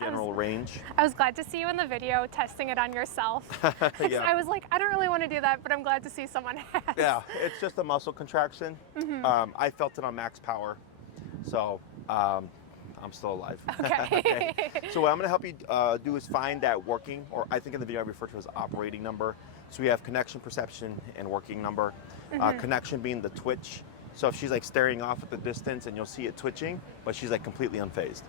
general range. I was glad to see you in the video testing it on yourself. Yeah. I was like, I don't really want to do that, but I'm glad to see someone has. Yeah, it's just a muscle contraction. I felt it on max power, so I'm still alive. Okay. So what I'm going to help you do is find that working, or I think in the video I refer to as operating number. So we have connection, perception, and working number. Connection being the twitch. So if she's like staring off at the distance and you'll see it twitching, but she's like completely unfazed.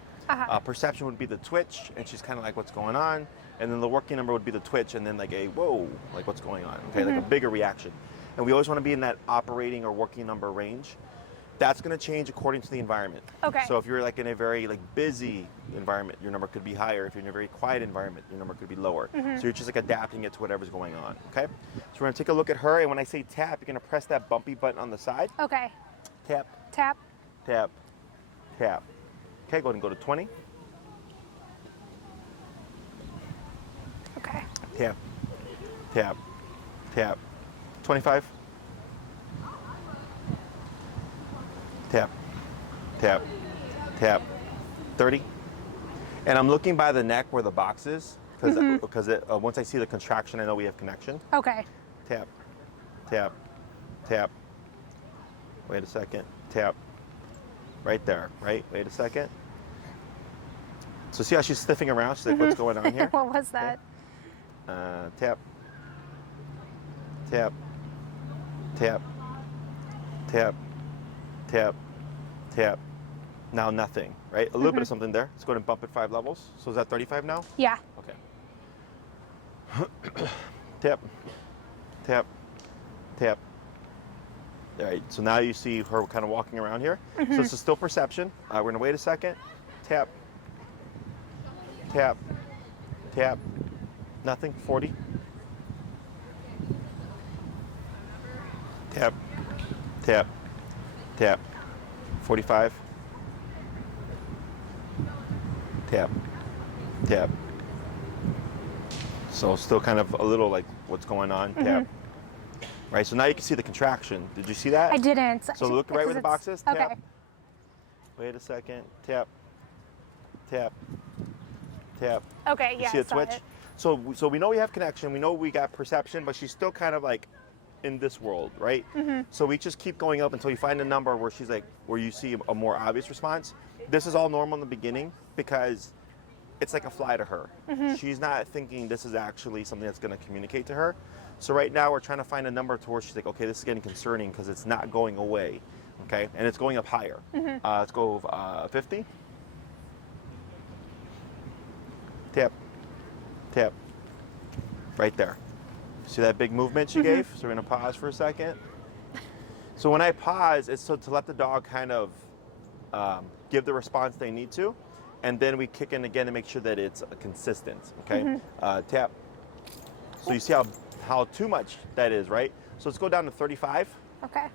Perception would be the twitch, and she's kind of like, what's going on? And then the working number would be the twitch, and then like a whoa, like what's going on? Okay, like a bigger reaction. And we always want to be in that operating or working number range. That's going to change according to the environment. Okay. So if you're like in a very like busy environment, your number could be higher. If you're in a very quiet environment, your number could be lower. So you're just like adapting it to whatever's going on. Okay. So we're going to take a look at her, and when I say tap, you're going to press that bumpy button on the side. Okay. Tap. Tap. Tap. Tap. Okay. Go ahead and go to 20. Okay. Tap. Tap. Tap. 25. Tap, tap, tap, 30. And I'm looking by the neck where the box is, because once I see the contraction, I know we have connection. Okay. Tap, tap, tap. Wait a second. Tap. Right there, right? Wait a second. So see how she's sniffing around? She's like, what's going on here? What was that? Okay. Tap, tap, tap, tap. Tap, tap. Now nothing, right? A little bit of something there. Let's go ahead and bump it 5 levels. So is that 35 now? Yeah. Okay. Tap, tap, tap. All right, so now you see her kind of walking around here. So this is still perception. We're gonna wait a second. Tap, tap, tap. Nothing, 40. Tap, tap. Tap. 45. Tap. Tap. So still kind of a little like what's going on. Tap. Right, so now you can see the contraction. Did you see that? I didn't. So look right where the box is. Tap. Okay. Wait a second. Tap. Tap. Tap. Okay, You yeah. see a twitch? So we know we have connection. We know we got perception, but she's still kind of like in this world, right? So we just keep going up until you find a number where she's like, where you see a more obvious response. This is all normal in the beginning because it's like a fly to her. She's not thinking this is actually something that's going to communicate to her. So right now we're trying to find a number to where she's like, okay, this is getting concerning because it's not going away, okay? And it's going up higher. Let's go 50. Tap, tap, right there. See that big movement she gave? So we're gonna pause for a second. So when I pause, it's to let the dog kind of give the response they need to, and then we kick in again to make sure that it's consistent, okay? Tap. So you see how too much that is, right? So let's go down to 35. Okay.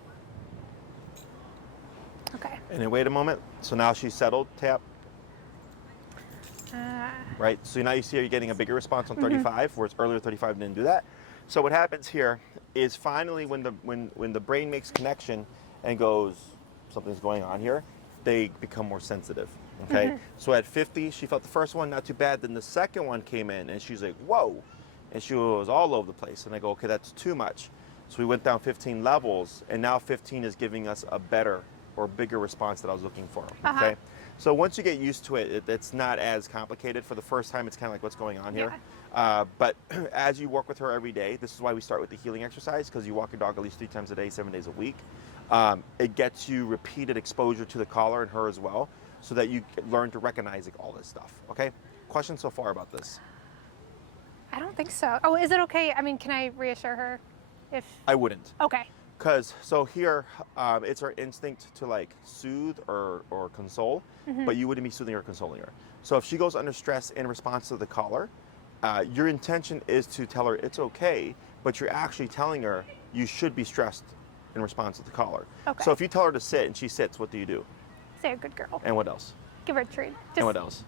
Okay. And then wait a moment. So now she's settled, tap. Right, so now you see you're getting a bigger response on 35, whereas earlier 35 didn't do that. So what happens here is finally when the brain makes connection and goes, something's going on here, they become more sensitive, okay? So at 50, she felt the first one, not too bad. Then the second one came in and she's like, whoa. And she was all over the place. And I go, okay, that's too much. So we went down 15 levels, and now 15 is giving us a better or bigger response that I was looking for, okay? So once you get used to it, it's not as complicated. For the first time, it's kind of like, what's going on here? But as you work with her every day, this is why we start with the healing exercise, because you walk your dog at least 3 times a day, 7 days a week. It gets you repeated exposure to the collar and her as well, so that you learn to recognize like, all this stuff, okay? Questions so far about this? I don't think so. Oh, is it okay? I mean, can I reassure her if... I wouldn't. Okay. Because, so here, it's our instinct to like soothe or console, but you wouldn't be soothing or consoling her. So if she goes under stress in response to the collar, your intention is to tell her it's okay, but you're actually telling her you should be stressed in response to the collar. Okay. So if you tell her to sit and she sits, what do? Say a good girl. And what else? Give her a treat. And what else?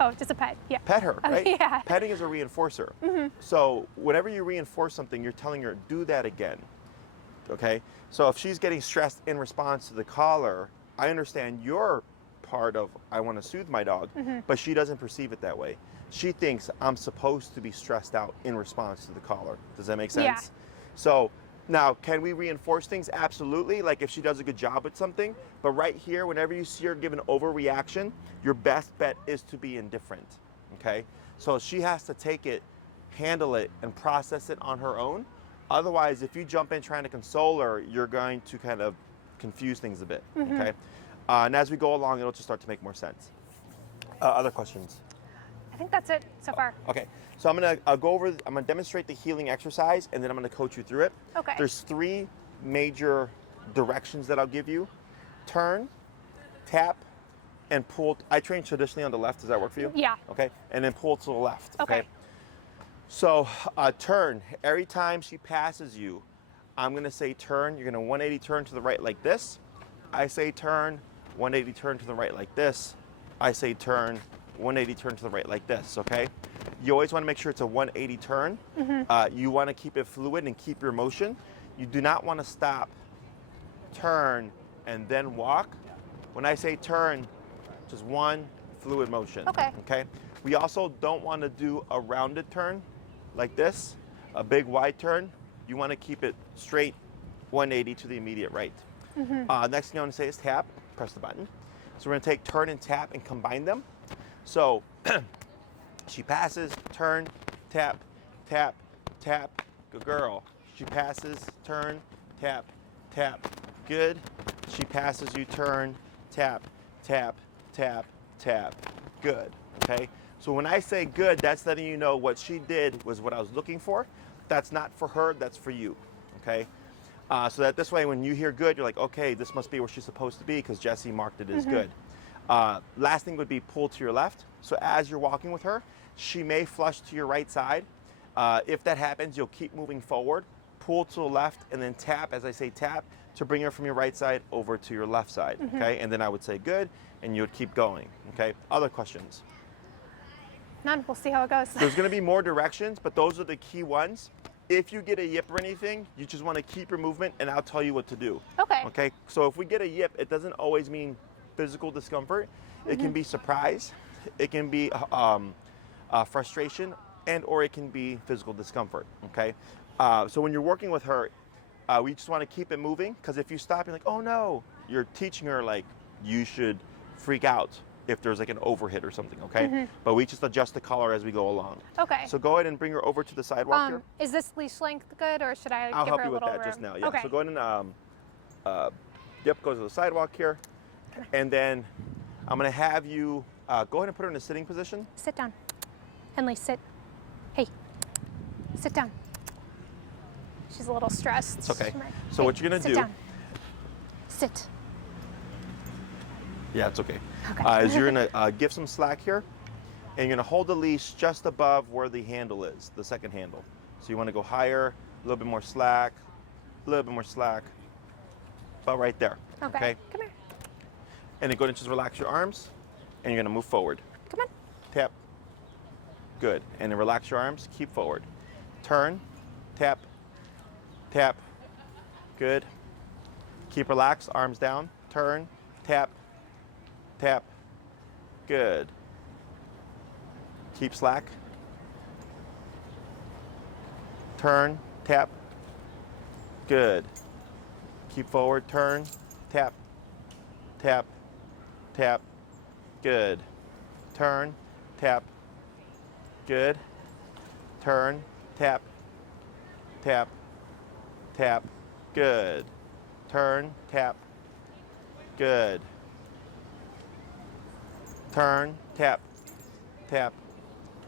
Oh, just a pet, yeah. Pet her, right? Yeah. Petting is a reinforcer. So whenever you reinforce something, you're telling her, do that again, okay? So if she's getting stressed in response to the collar, I understand your part of I want to soothe my dog, but she doesn't perceive it that way. She thinks I'm supposed to be stressed out in response to the collar. Does that make sense? Yeah. So now, can we reinforce things? Absolutely, like if she does a good job with something. But right here, whenever you see her give an overreaction, your best bet is to be indifferent, okay? So she has to take it, handle it, and process it on her own. Otherwise, if you jump in trying to console her, you're going to kind of confuse things a bit, okay? And as we go along, it'll just start to make more sense. Other questions? I think that's it so far. Okay, so I'm gonna demonstrate the healing exercise, and then I'm gonna coach you through it. Okay. There's 3 major directions that I'll give you: turn, tap, and pull. I train traditionally on the left. Does that work for you? Yeah. Okay, and then pull to the left. Okay. So turn. Every time she passes you, I'm gonna say turn. You're gonna 180 turn to the right like this. I say turn, 180 turn to the right like this. I say turn, 180 turn to the right like this, okay? You always want to make sure it's a 180 turn. You want to keep it fluid and keep your motion. You do not want to stop, turn, and then walk. When I say turn, just one fluid motion. Okay. We also don't want to do a rounded turn like this, a big wide turn. You want to keep it straight 180 to the immediate right. Next thing I want to say is tap, press the button. So we're going to take turn and tap and combine them. So she passes, turn, tap, tap, tap, good girl. She passes, turn, tap, tap, good. She passes you, turn, tap, tap, tap, tap, good, okay? So when I say good, that's letting you know what she did was what I was looking for. That's not for her, that's for you, okay? So that this way, when you hear good, you're like, okay, this must be where she's supposed to be because Jessie marked it as good. Last thing would be pull to your left. So as you're walking with her, she may flush to your right side. If that happens, you'll keep moving forward, pull to the left, and then tap, as I say tap, to bring her from your right side over to your left side, okay? And then I would say good, and you would keep going, okay? Other questions? None. We'll see how it goes. There's gonna be more directions, but those are the key ones. If you get a yip or anything, you just wanna keep your movement, and I'll tell you what to do. Okay. Okay, so if we get a yip, it doesn't always mean physical discomfort. It can be surprise, it can be frustration, and or it can be physical discomfort, okay? So when you're working with her, we just wanna keep it moving, because if you stop, you're like, oh no, you're teaching her like you should freak out if there's like an overhit or something, okay? But we just adjust the collar as we go along. Okay. So go ahead and bring her over to the sidewalk here. Is this leash length good, or should I I'll give help her a you with little that room? just now, yeah. Okay. So go ahead and, yep, go to the sidewalk here. And then I'm gonna have you go ahead and put her in a sitting position. Sit down. Henley, sit. Hey, sit down. She's a little stressed. It's okay. She might- So Hey, what you're gonna sit do? Down. Sit. Yeah, it's okay. Okay. Is you're gonna give some slack here, and you're gonna hold the leash just above where the handle is, the second handle. So you wanna go higher, a little bit more slack, a little bit more slack, about right there. Okay. Come here. And then go ahead and just relax your arms, and you're gonna move forward. Come on. Tap. Good. And then relax your arms, keep forward. Turn, tap, tap. Good. Keep relaxed, arms down. Turn, tap, tap. Good. Keep slack. Turn, tap. Good. Keep forward, turn, tap, tap, tap. Good. Turn, tap. Good. Turn, tap, tap, tap. Good. Turn, tap. Good. Turn, tap, tap,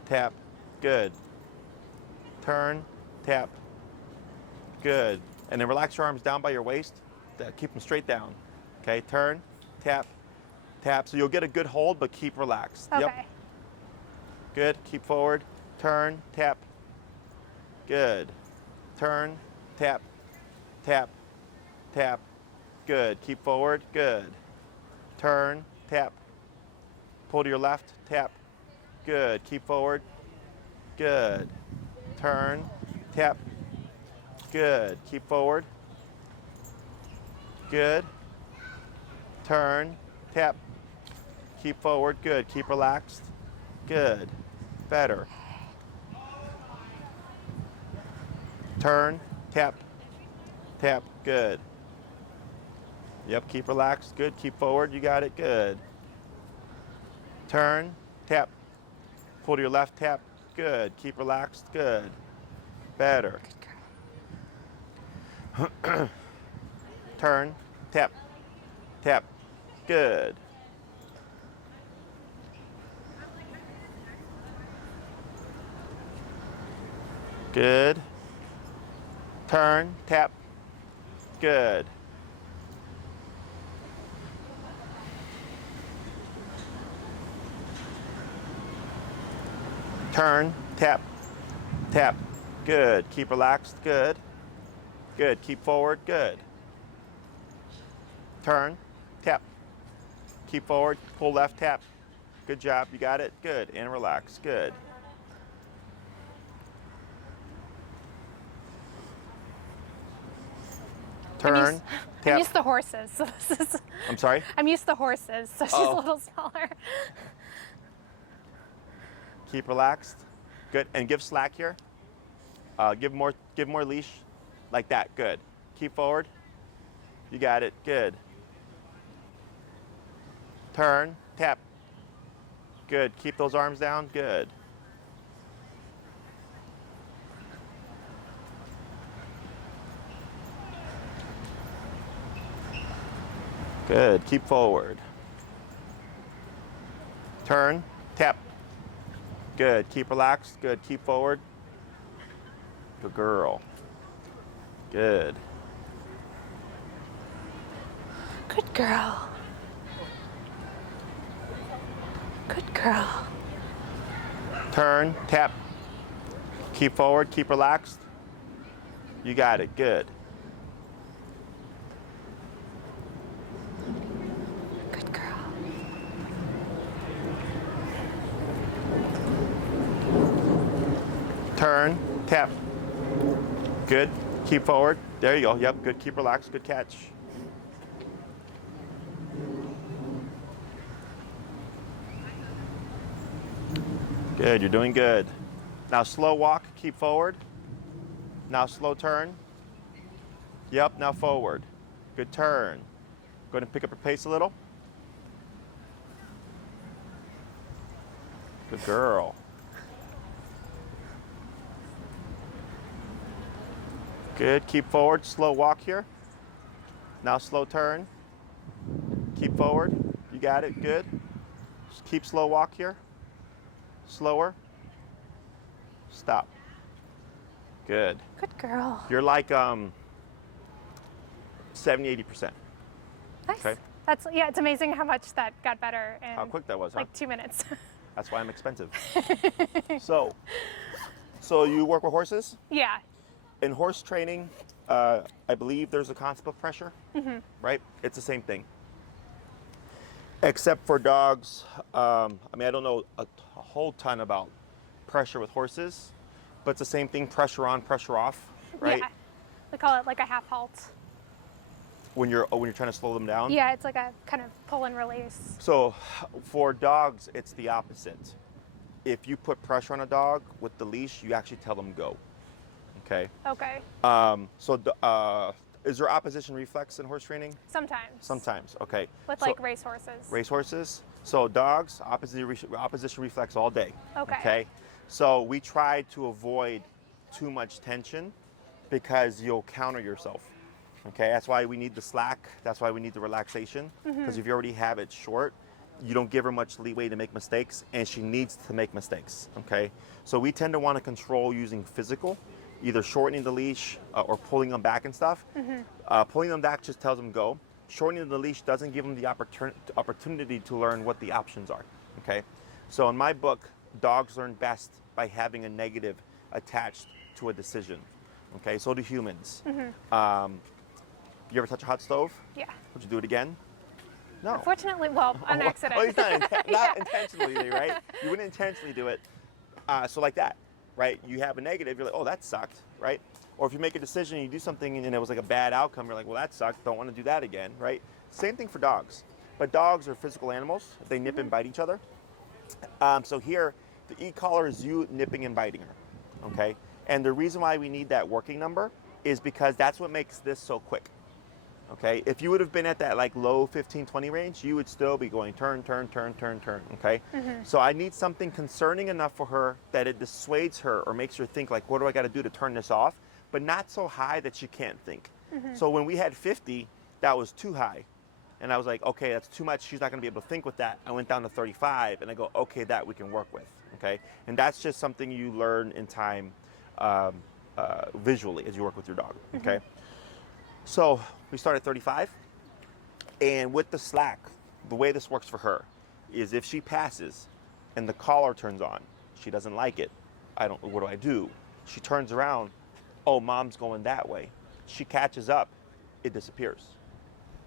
tap. Good. Turn, tap. Good. And then relax your arms down by your waist. Keep them straight down. Okay, turn, tap, tap. So you'll get a good hold, but keep relaxed. Okay. Yep. Good. Keep forward. Turn, tap. Good. Turn, tap, tap, tap. Good. Keep forward. Good. Turn, tap. Pull to your left, tap. Good. Keep forward. Good. Turn, tap. Good. Keep forward. Good. Turn, tap. Keep forward. Good. Keep relaxed. Good. Better. Turn. Tap. Tap. Good. Yep. Keep relaxed. Good. Keep forward. You got it. Good. Turn. Tap. Pull to your left. Tap. Good. Keep relaxed. Good. Better. Turn. Tap. Tap. Good. Good. Turn. Tap. Good. Turn. Tap. Tap. Good. Keep relaxed. Good. Good. Keep forward. Good. Turn. Tap. Keep forward. Pull left. Tap. Good job. You got it. Good. And relax. Good. Turn. I'm Tap. used to horses. So this is, I'm sorry? I'm used to horses, so she's Oh. a little smaller. Keep relaxed. Good. And give slack here. Give more leash. Like that. Good. Keep forward. You got it. Good. Turn. Tap. Good. Keep those arms down. Good. Good. Keep forward. Turn. Tap. Good. Keep relaxed. Good. Keep forward. Good girl. Good. Good girl. Good girl. Turn. Tap. Keep forward. Keep relaxed. You got it. Good. Good girl. Turn. Tap. Good. Keep forward. There you go. Yep. Good. Keep relaxed. Good catch. Good. You're doing good. Now slow walk. Keep forward. Now slow turn. Yep. Now forward. Good turn. Go ahead and pick up your pace a little. Good girl. Good. Keep forward. Slow walk here. Now slow turn. Keep forward. You got it. Good. Just keep slow walk here. Slower. Stop. Good. Good girl. You're like 70, 80%. Nice. Okay. That's, yeah, it's amazing how much that got better in How quick that was, huh? like 2 minutes. That's why I'm expensive. So you work with horses? Yeah. In horse training, I believe there's a concept of pressure, right? It's the same thing. Except for dogs, I mean, I don't know a whole ton about pressure with horses, but it's the same thing, pressure on, pressure off, right? Yeah. We call it like a half halt. When you're trying to slow them down. Yeah, it's like a kind of pull and release. So for dogs, it's the opposite. If you put pressure on a dog with the leash, you actually tell them go. Okay. Okay. Is there opposition reflex in horse training? Sometimes. Sometimes. Okay. With So- like race horses. Race horses. So dogs, opposition reflex all day. Okay. Okay. So we try to avoid too much tension because you'll counter yourself. Okay. That's why we need the slack. That's why we need the relaxation. Because if you already have it short, you don't give her much leeway to make mistakes, and she needs to make mistakes. Okay. So we tend to want to control using physical, either shortening the leash or pulling them back and stuff. Pulling them back just tells them go. Shortening the leash doesn't give them the opportunity to learn what the options are. Okay. So in my book, dogs learn best by having a negative attached to a decision. Okay. So do humans. You ever touch a hot stove? Yeah. Would you do it again? No. Unfortunately, well, on accident. Oh, it's not intentionally, right? You wouldn't intentionally do it. So like that, right? You have a negative, you're like, oh, that sucked, right? Or if you make a decision and you do something and it was like a bad outcome, you're like, well, that sucked, don't want to do that again, right? Same thing for dogs. but dogs are physical animals. They nip and bite each other. So here, the e-collar is you nipping and biting her, okay? And the reason why we need that working number is because that's what makes this so quick, okay? If you would have been at that like low 15, 20 range, you would still be going turn, turn, turn, turn, turn, okay? So I need something concerning enough for her that it dissuades her or makes her think like, what do I got to do to turn this off? But not so high that she can't think. So when we had 50, that was too high. And I was like, okay, that's too much. She's not gonna be able to think with that. I went down to 35 and I go, okay, that we can work with, okay? And that's just something you learn in time visually as you work with your dog, okay? So we start at 35, and with the slack, the way this works for her is if she passes and the collar turns on, she doesn't like it. What do I do? She turns around, oh, mom's going that way. She catches up, it disappears.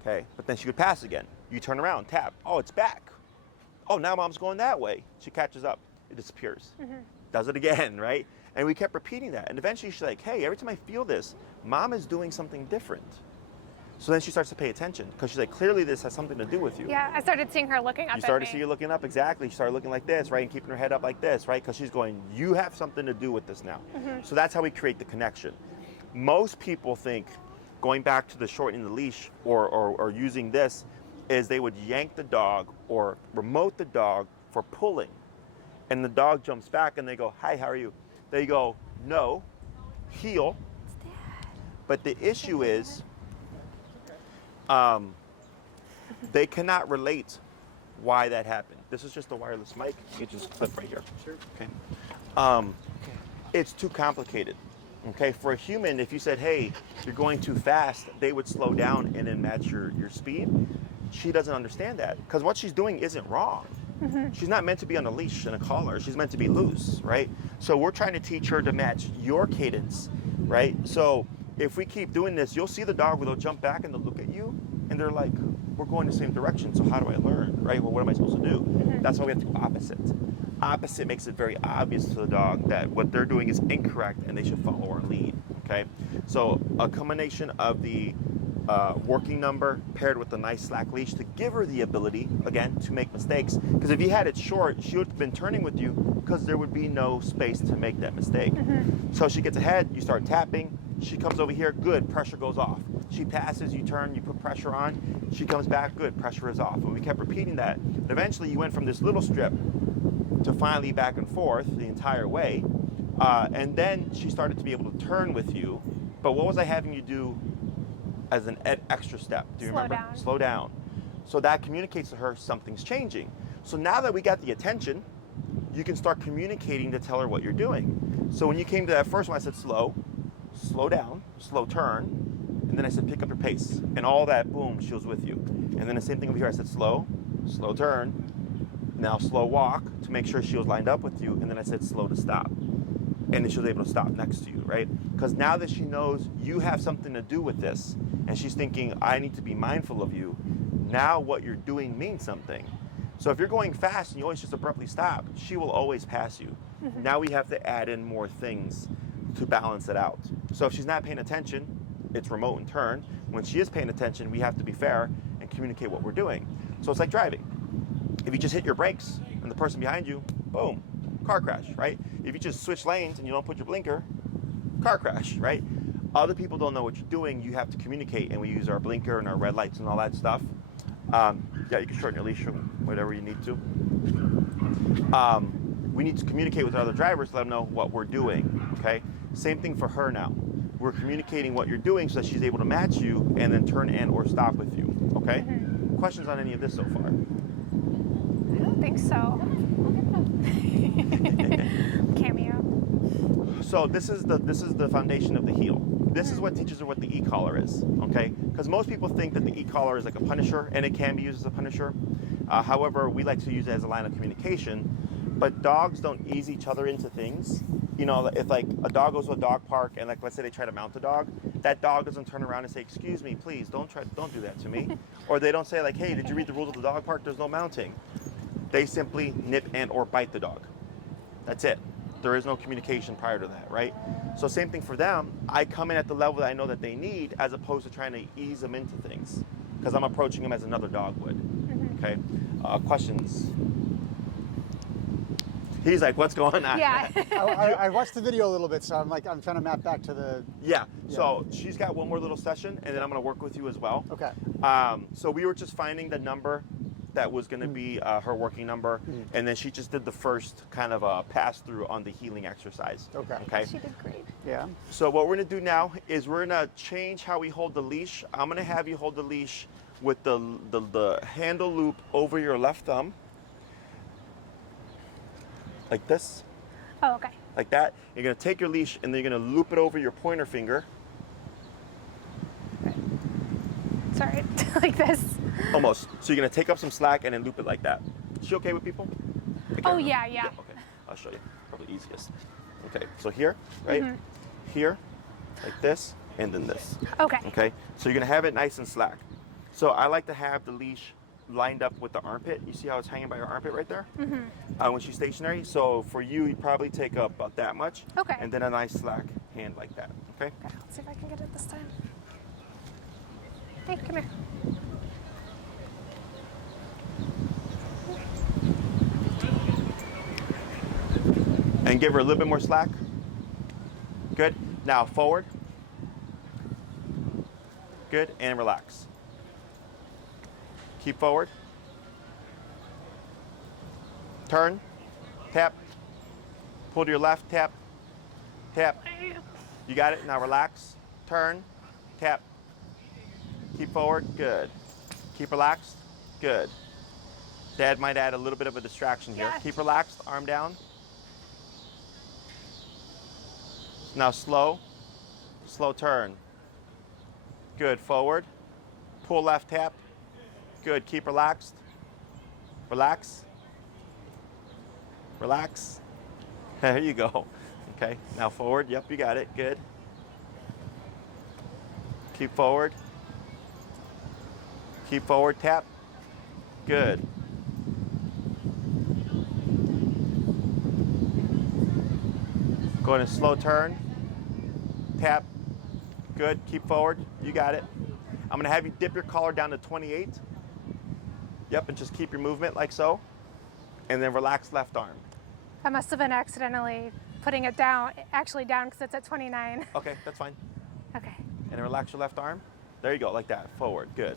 Okay, but then she would pass again. You turn around, tap. Oh, it's back. Oh, now mom's going that way. She catches up. It disappears. Does it again, right? And we kept repeating that. And eventually she's like, hey, every time I feel this, mom is doing something different. So then she starts to pay attention because she's like, clearly this has something to do with you. Yeah, I started seeing her looking up You started at to me. see her looking up, exactly. She started looking like this, right? And keeping her head up like this, right? Because she's going, you have something to do with this now. So that's how we create the connection. Most people think, going back to the shortening the leash or using this, is they would yank the dog or remote the dog for pulling. And the dog jumps back and they go, hi, how are you? They go, no, heel. But the issue is they cannot relate why that happened. This is just a wireless mic. You just clip right here. Sure. Okay. It's too complicated. Okay, for a human, if you said, hey, you're going too fast, they would slow down and then match your speed. She doesn't understand that because what she's doing isn't wrong. She's not meant to be on a leash and a collar. She's meant to be loose, right? So we're trying to teach her to match your cadence, right? So if we keep doing this, you'll see the dog where they'll jump back and they'll look at you and they're like, we're going the same direction, so how do I learn, right? Well, what am I supposed to do? That's why we have to go opposite. Opposite makes it very obvious to the dog that what they're doing is incorrect and they should follow our lead, okay? So a combination of the working number paired with a nice slack leash to give her the ability, again, to make mistakes. Because if you had it short, she would have been turning with you because there would be no space to make that mistake. So she gets ahead, you start tapping, she comes over here, good, pressure goes off. She passes, you turn, you put pressure on, she comes back, good, pressure is off. And we kept repeating that. And eventually you went from this little strip to finally back and forth the entire way. And then she started to be able to turn with you. But what was I having you do as an extra step? Do you remember? Down. Slow down. So that communicates to her something's changing. So now that we got the attention, you can start communicating to tell her what you're doing. So when you came to that first one, I said slow, slow down, slow turn, and then I said pick up your pace. And all that, boom, she was with you. And then the same thing over here, I said slow, slow turn, now slow walk to make sure she was lined up with you, and then I said slow to stop. And then she was able to stop next to you, right? Because now that she knows you have something to do with this, and she's thinking, I need to be mindful of you, now what you're doing means something. So if you're going fast and you always just abruptly stop, she will always pass you. Now we have to add in more things to balance it out. So if she's not paying attention, it's remote and turn. When she is paying attention, we have to be fair and communicate what we're doing. So it's like driving. If you just hit your brakes and the person behind you, boom, car crash, right? If you just switch lanes and you don't put your blinker, car crash, right? Other people don't know what you're doing. You have to communicate, and we use our blinker and our red lights and all that stuff. Yeah, you can shorten your leash or whatever you need to. We need to communicate with our other drivers to let them know what we're doing, okay? Same thing for her now. We're communicating what you're doing so that she's able to match you and then turn in or stop with you, okay? Questions on any of this so far? I don't think so. Cameo. So this is the foundation of the heel. This is what teaches her what the e-collar is, okay? Because most people think that the e-collar is like a punisher, and it can be used as a punisher. However, we like to use it as a line of communication. But dogs don't ease each other into things. You know, if like a dog goes to a dog park and like let's say they try to mount a dog, that dog doesn't turn around and say, "Excuse me, please, don't do that to me." Or they don't say like, "Hey, did you read the rules of the dog park? There's no mounting." They simply nip and or bite the dog. That's it. There is no communication prior to that, right? So same thing for them. I come in at the level that I know that they need, as opposed to trying to ease them into things, because I'm approaching them as another dog would. Okay. Questions? He's like, what's going on? Yeah. I watched the video a little bit, so I'm trying to map back to the. Yeah. So she's got one more little session, and then I'm going to work with you as well. Okay. So we were just finding the number that was going to be her working number, and then she just did the first kind of pass through on the healing exercise. Okay. Okay. She did great. Yeah. So what we're going to do now is we're going to change how we hold the leash. I'm going to have you hold the leash with the handle loop over your left thumb, like this. Oh, okay. Like that. You're going to take your leash and then you're going to loop it over your pointer finger. Sorry, like this. Almost. So you're going to take up some slack and then loop it like that. Is she okay with people? Oh, yeah, yeah. Okay, I'll show you. Probably easiest. Okay, so here, right? Here, like this, and then this. Okay. Okay, so you're going to have it nice and slack. So I like to have the leash lined up with the armpit. You see how it's hanging by your armpit right there? When she's stationary. So for you, you probably take up about that much. Okay. And then a nice slack hand like that. Okay? Okay, let's see if I can get it this time. Hey, come here. And give her a little bit more slack. Good. Now forward. Good. And relax. Keep forward. Turn. Tap. Pull to your left. Tap. Tap. You got it. Now relax. Turn. Tap. Keep forward. Good. Keep relaxed. Good. Dad might add a little bit of a distraction here. Yeah. Keep relaxed. Arm down. Now slow. Slow turn. Good. Forward. Pull left. Tap. Good. Keep relaxed. Relax. Relax. There you go. Okay. Now forward. Yep, you got it. Good. Keep forward. Keep forward. Tap. Good. Go ahead and slow turn. Tap. Good. Keep forward. You got it. I'm going to have you dip your collar down to 28. Yep, and just keep your movement like so. And then relax left arm. I must have been accidentally putting it down, actually down because it's at 29. Okay, that's fine. Okay. And then relax your left arm. There you go, like that. Forward. Good.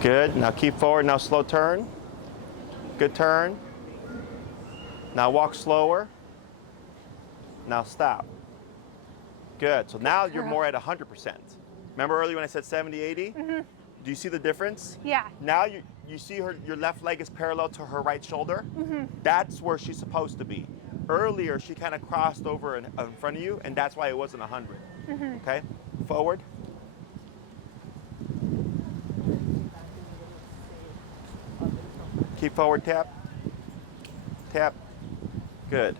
Good. Now keep forward. Now slow turn. Good turn. Now walk slower. Now stop. Good. So now you're more at 100%. Remember earlier when I said 70, 80? Do you see the difference? Yeah. Now you see your left leg is parallel to her right shoulder? That's where she's supposed to be. Earlier, she kind of crossed over in front of you, and that's why it wasn't 100. Okay? Forward. Keep forward, tap. Tap. Good.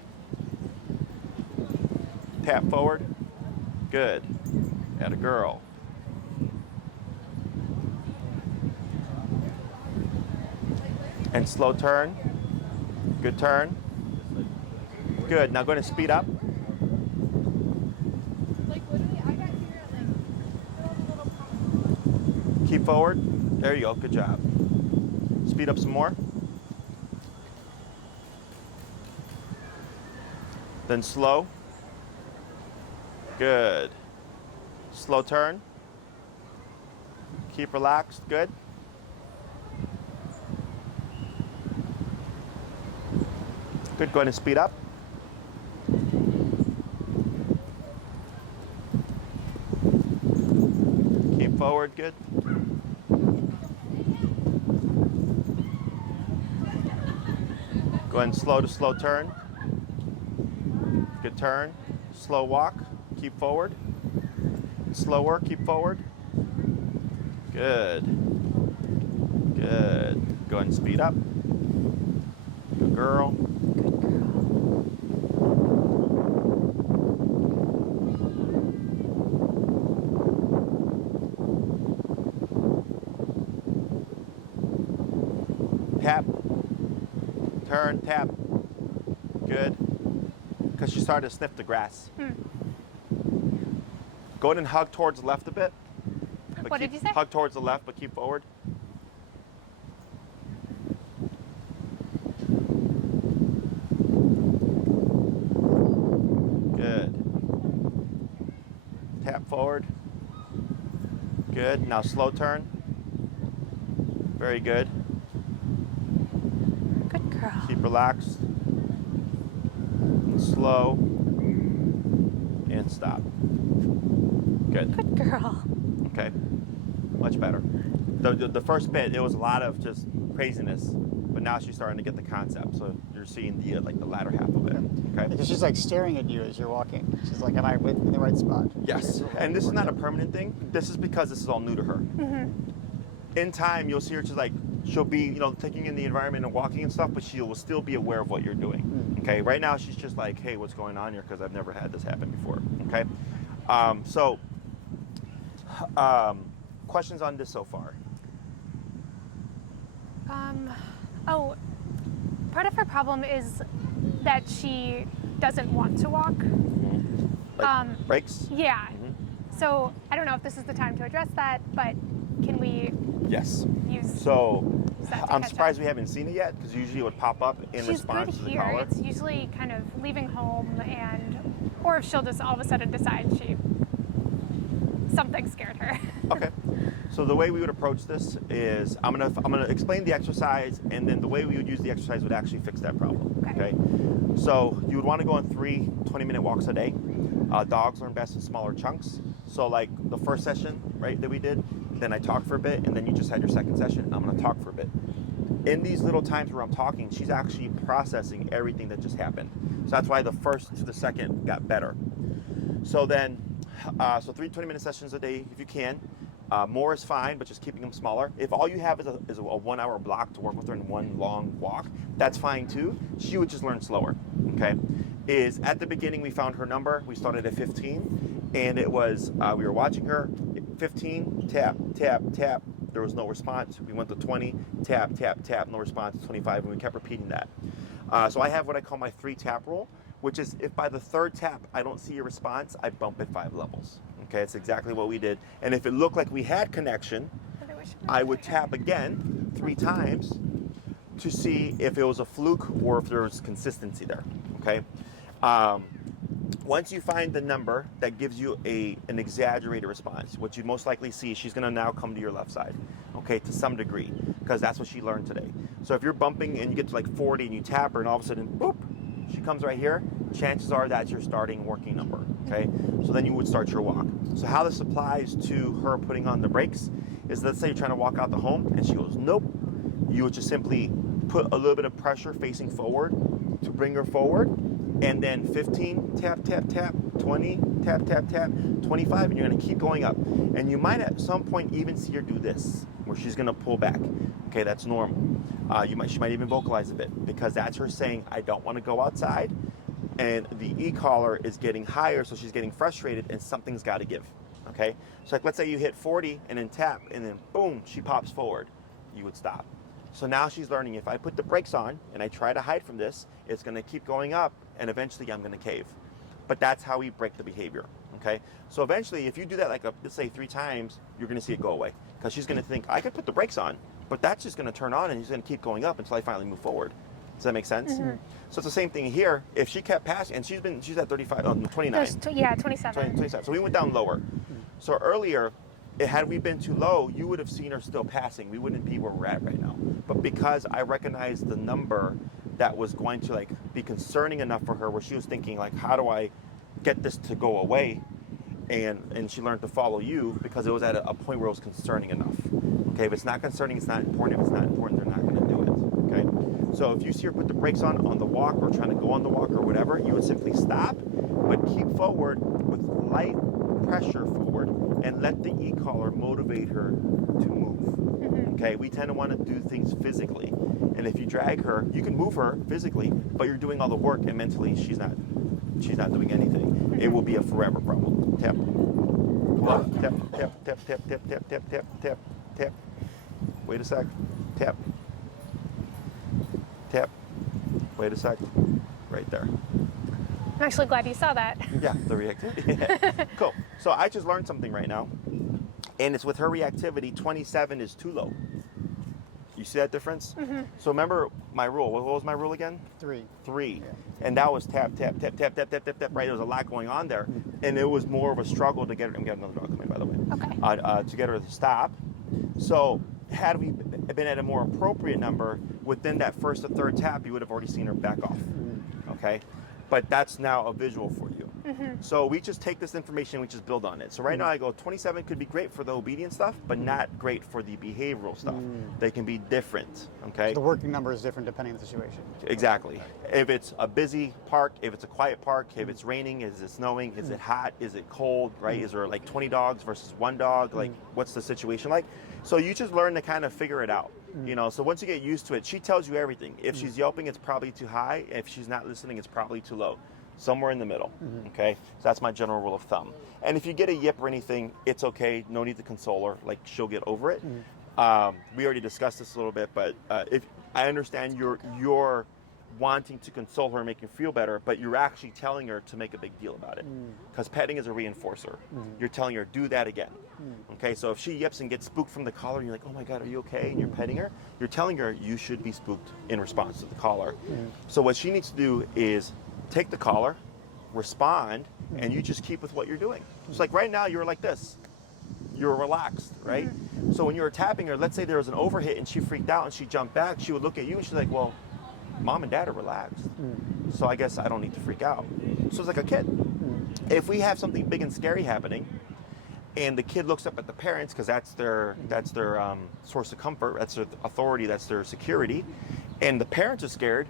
Tap forward. Good. Atta girl. And slow turn. Good turn. Good. Now go ahead and speed up. Keep forward. There you go. Good job. Speed up some more. Then slow. Good. Slow turn. Keep relaxed. Good. Good. Go ahead and speed up. Keep forward. Good. Go ahead and slow to slow turn. Good turn. Slow walk. Keep forward. Slower. Keep forward. Good. Good. Go ahead and speed up. Good girl. Tap. Turn. Tap. Good. Because she started to sniff the grass. Hmm. Go ahead and hug towards the left a bit. But What did you say? Hug towards the left, but keep forward. Good. Tap forward. Good. Now slow turn. Very good. Good girl. Keep relaxed. Slow. And stop. Good. Good girl. Okay. Much better. The first bit, it was a lot of just craziness, but now she's starting to get the concept. So you're seeing the like the latter half of it. Okay. Because she's like staring at you as you're walking. She's like, am I in the right spot? Yes. And this is not a permanent thing. This is because this is all new to her. Mm-hmm. In time, you'll see her just like she'll be, you know, taking in the environment and walking and stuff, but she will still be aware of what you're doing. Okay. Right now, she's just like, hey, what's going on here? Because I've never had this happen before. Okay. Questions on this so far? Oh, part of her problem is that she doesn't want to walk. Like breaks? Yeah. So I don't know if this is the time to address that, but can we Yes. use So that to I'm catch surprised up? we haven't seen it yet, because usually it would pop up in She's response good to the here. caller. It's usually kind of leaving home or if she'll just all of a sudden decide something scared her. Okay. So the way we would approach this is I'm gonna explain the exercise, and then the way we would use the exercise would actually fix that problem. Okay. So you would want to go on 3 20-minute walks a day. Dogs learn best in smaller chunks. So like the first session, right, that we did, then I talked for a bit, and then you just had your second session. I'm gonna talk for a bit. In these little times where I'm talking, she's actually processing everything that just happened. So that's why the first to the second got better. So then, 3 20-minute sessions a day if you can. More is fine, but just keeping them smaller. If all you have is a 1 hour block to work with her in one long walk, that's fine too. She would just learn slower, okay? Is at the beginning we found her number. We started at 15, and it was, we were watching her, 15, tap, tap, tap. There was no response. We went to 20, tap, tap, tap, no response, 25, and we kept repeating that. So I have what I call my 3 tap rule, which is if by the 3rd tap I don't see a response, I bump it 5 levels. Okay, it's exactly what we did. And if it looked like we had connection, I would tap again 3 times to see if it was a fluke or if there was consistency there. Okay. Once you find the number that gives you an exaggerated response, what you most likely see, she's going to now come to your left side, okay, to some degree, because that's what she learned today. So if you're bumping and you get to like 40 and you tap her and all of a sudden, boop, she comes right here, chances are that's your starting working number, okay? So then you would start your walk. So how this applies to her putting on the brakes is, let's say you're trying to walk out the home and she goes, nope. You would just simply put a little bit of pressure facing forward to bring her forward, and then 15, tap, tap, tap, 20, tap, tap, tap, 25, and you're gonna keep going up. And you might at some point even see her do this, where she's gonna pull back. Okay, that's normal. She might even vocalize a bit, because that's her saying, I don't wanna go outside, and the e-collar is getting higher, so she's getting frustrated, and something's gotta give, okay? So like, let's say you hit 40 and then tap, and then boom, she pops forward. You would stop. So now she's learning, if I put the brakes on and I try to hide from this, it's gonna keep going up, and eventually I'm gonna cave. But that's how we break the behavior, okay? So eventually, if you do that, like let's say 3 times, you're gonna see it go away. Because she's gonna think, I could put the brakes on, but that's just gonna turn on and she's gonna keep going up until I finally move forward. Does that make sense? Mm-hmm. So it's the same thing here. If she kept passing, and she's at 35, 29. 27. 27. So we went down lower. So earlier, had we been too low, you would have seen her still passing. We wouldn't be where we're at right now. But because I recognized the number that was going to like be concerning enough for her, where she was thinking like, how do I get this to go away? And she learned to follow you because it was at a point where it was concerning enough. Okay, if it's not concerning, it's not important. If it's not important, they're not going to do it. Okay, so if you see her put the brakes on the walk, or trying to go on the walk or whatever, you would simply stop, but keep forward with light pressure forward, and let the e-collar motivate her to move. Okay, we tend to want to do things physically, and if you drag her, you can move her physically, but you're doing all the work, and mentally she's not doing anything. It will be a forever problem. Tap. Tap, tap, tap, tap, tap, tap, tap, tap, tap, tap. Wait a sec. Tap. Tap. Wait a sec. right there. I'm actually glad you saw that. Yeah, the reactivity. Cool. So I just learned something right now, and it's with her reactivity, 27 is too low. You see that difference? So remember my rule. What was my rule again? 3. 3. Yeah. And that was tap, tap, tap, tap, tap, tap, tap, tap, right? There was a lot going on there. And it was more of a struggle to get her, I'm getting another dog coming, by the way. Okay. To get her to stop. So had we been at a more appropriate number, within that first or third tap, you would have already seen her back off, okay? But that's now a visual for you. So we just take this information, we just build on it. So right now I go, 27 could be great for the obedience stuff, but not great for the behavioral stuff. They can be different, okay? The working number is different depending on the situation. Exactly. If it's a busy park, if it's a quiet park, if it's raining, is it snowing, is it hot, is it cold, right? Is there like 20 dogs versus 1 dog? Like, what's the situation like? So you just learn to kind of figure it out. You know, so once you get used to it, she tells you everything. If she's yelping, it's probably too high. If she's not listening, it's probably too low. Somewhere in the middle, okay? So that's my general rule of thumb. And if you get a yip or anything, it's okay. No need to console her. Like, she'll get over it. We already discussed this a little bit, but if I understand you're wanting to console her and make her feel better, but you're actually telling her to make a big deal about it. Because petting is a reinforcer. You're telling her, do that again. Okay, so if she yips and gets spooked from the collar, and you're like, oh my God, are you okay? And you're petting her, you're telling her you should be spooked in response to the collar. So what she needs to do is take the collar, respond, and you just keep with what you're doing. It's like right now you're like this. You're relaxed, right? So when you were tapping her, let's say there was an overhit and she freaked out and she jumped back, she would look at you and she's like, well, Mom and Dad are relaxed. So I guess I don't need to freak out. So it's like a kid. If we have something big and scary happening, and the kid looks up at the parents because that's their source of comfort, that's their authority, that's their security, and the parents are scared,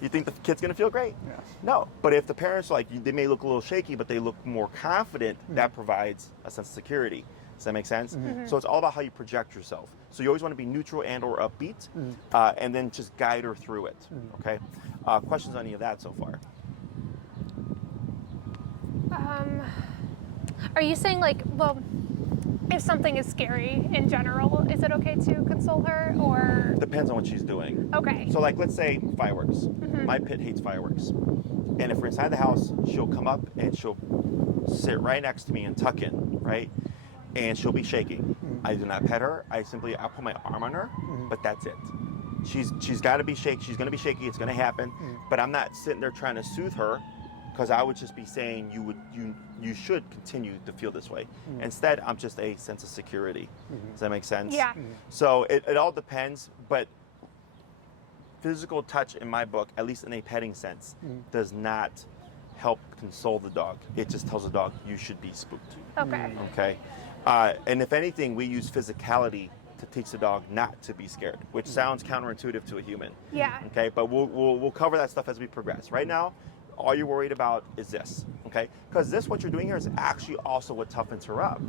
you think the kid's gonna feel great? Yeah. No. But if the parents are like, they may look a little shaky, but they look more confident, that provides a sense of security. Does that make sense? So it's all about how you project yourself. So you always want to be neutral and or upbeat, and then just guide her through it, okay? Questions on any of that so far? Are you saying like, well, if something is scary in general, is it okay to console her, or? Depends on what she's doing. Okay. So like, let's say fireworks. My pit hates fireworks. And if we're inside the house, she'll come up and she'll sit right next to me and tuck in, right? And she'll be shaking. I do not pet her. I'll put my arm on her, but that's it. She's got to be shaky. She's going to be shaky. It's going to happen. But I'm not sitting there trying to soothe her, because I would just be saying you should continue to feel this way. Instead, I'm just a sense of security. Does that make sense? Yeah. So it all depends, but physical touch in my book, at least in a petting sense, does not help console the dog. It just tells the dog you should be spooked. Okay. Okay. And if anything, we use physicality to teach the dog not to be scared, which sounds counterintuitive to a human. Yeah. Okay, but we'll cover that stuff as we progress. Right now, all you're worried about is this, okay? Because what you're doing here is actually also what toughens her up.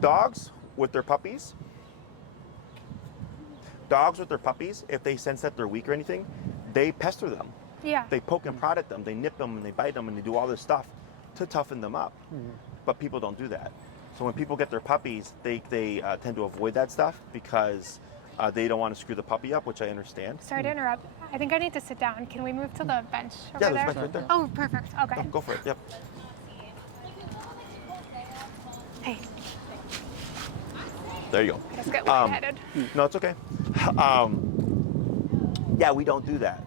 Dogs with their puppies, if they sense that they're weak or anything, they pester them. Yeah. They poke and prod at them, they nip them and they bite them and they do all this stuff to toughen them up. But people don't do that. So when people get their puppies, they tend to avoid that stuff because they don't want to screw the puppy up, which I understand. Sorry to interrupt. I think I need to sit down. Can we move to the bench over Yeah, there's there? a bench right there. Oh, perfect. Okay. Go for it, yep. Hey, There you go. I just get lightheaded. No, it's okay. Yeah, we don't do that.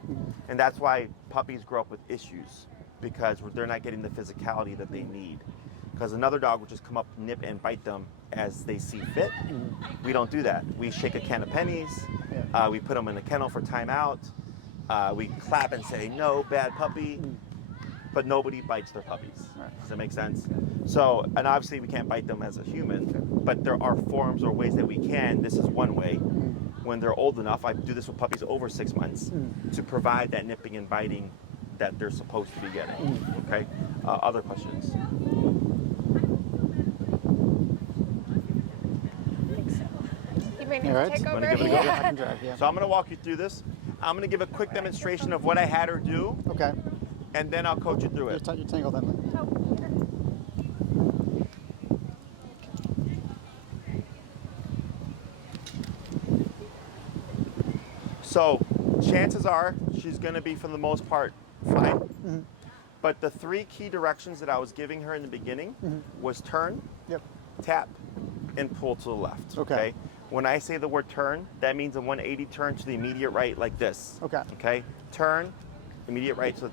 And that's why puppies grow up with issues, because they're not getting the physicality that they need. Because another dog would just come up, nip, and bite them as they see fit. We don't do that. We shake a can of pennies. We put them in a kennel for timeout. We clap and say, no, bad puppy. But nobody bites their puppies. Does that make sense? So, and obviously we can't bite them as a human, but there are forms or ways that we can. This is one way. When they're old enough, I do this with puppies over 6 months, to provide that nipping and biting that they're supposed to be getting. Okay? Other questions? I think so. You may need All to right. take over. Wanna give it a go? I can drive, yeah. So I'm going to walk you through this. I'm going to give a quick demonstration of what I had her do, Okay. and then I'll coach you through it. You're tangled, Henley. Oh, here. So chances are she's going to be, for the most part, fine. But the 3 key directions that I was giving her in the beginning was turn, Yep. tap, and pull to the left. Okay. When I say the word turn, that means a 180 turn to the immediate right, like this. Okay. Okay. Turn, immediate right to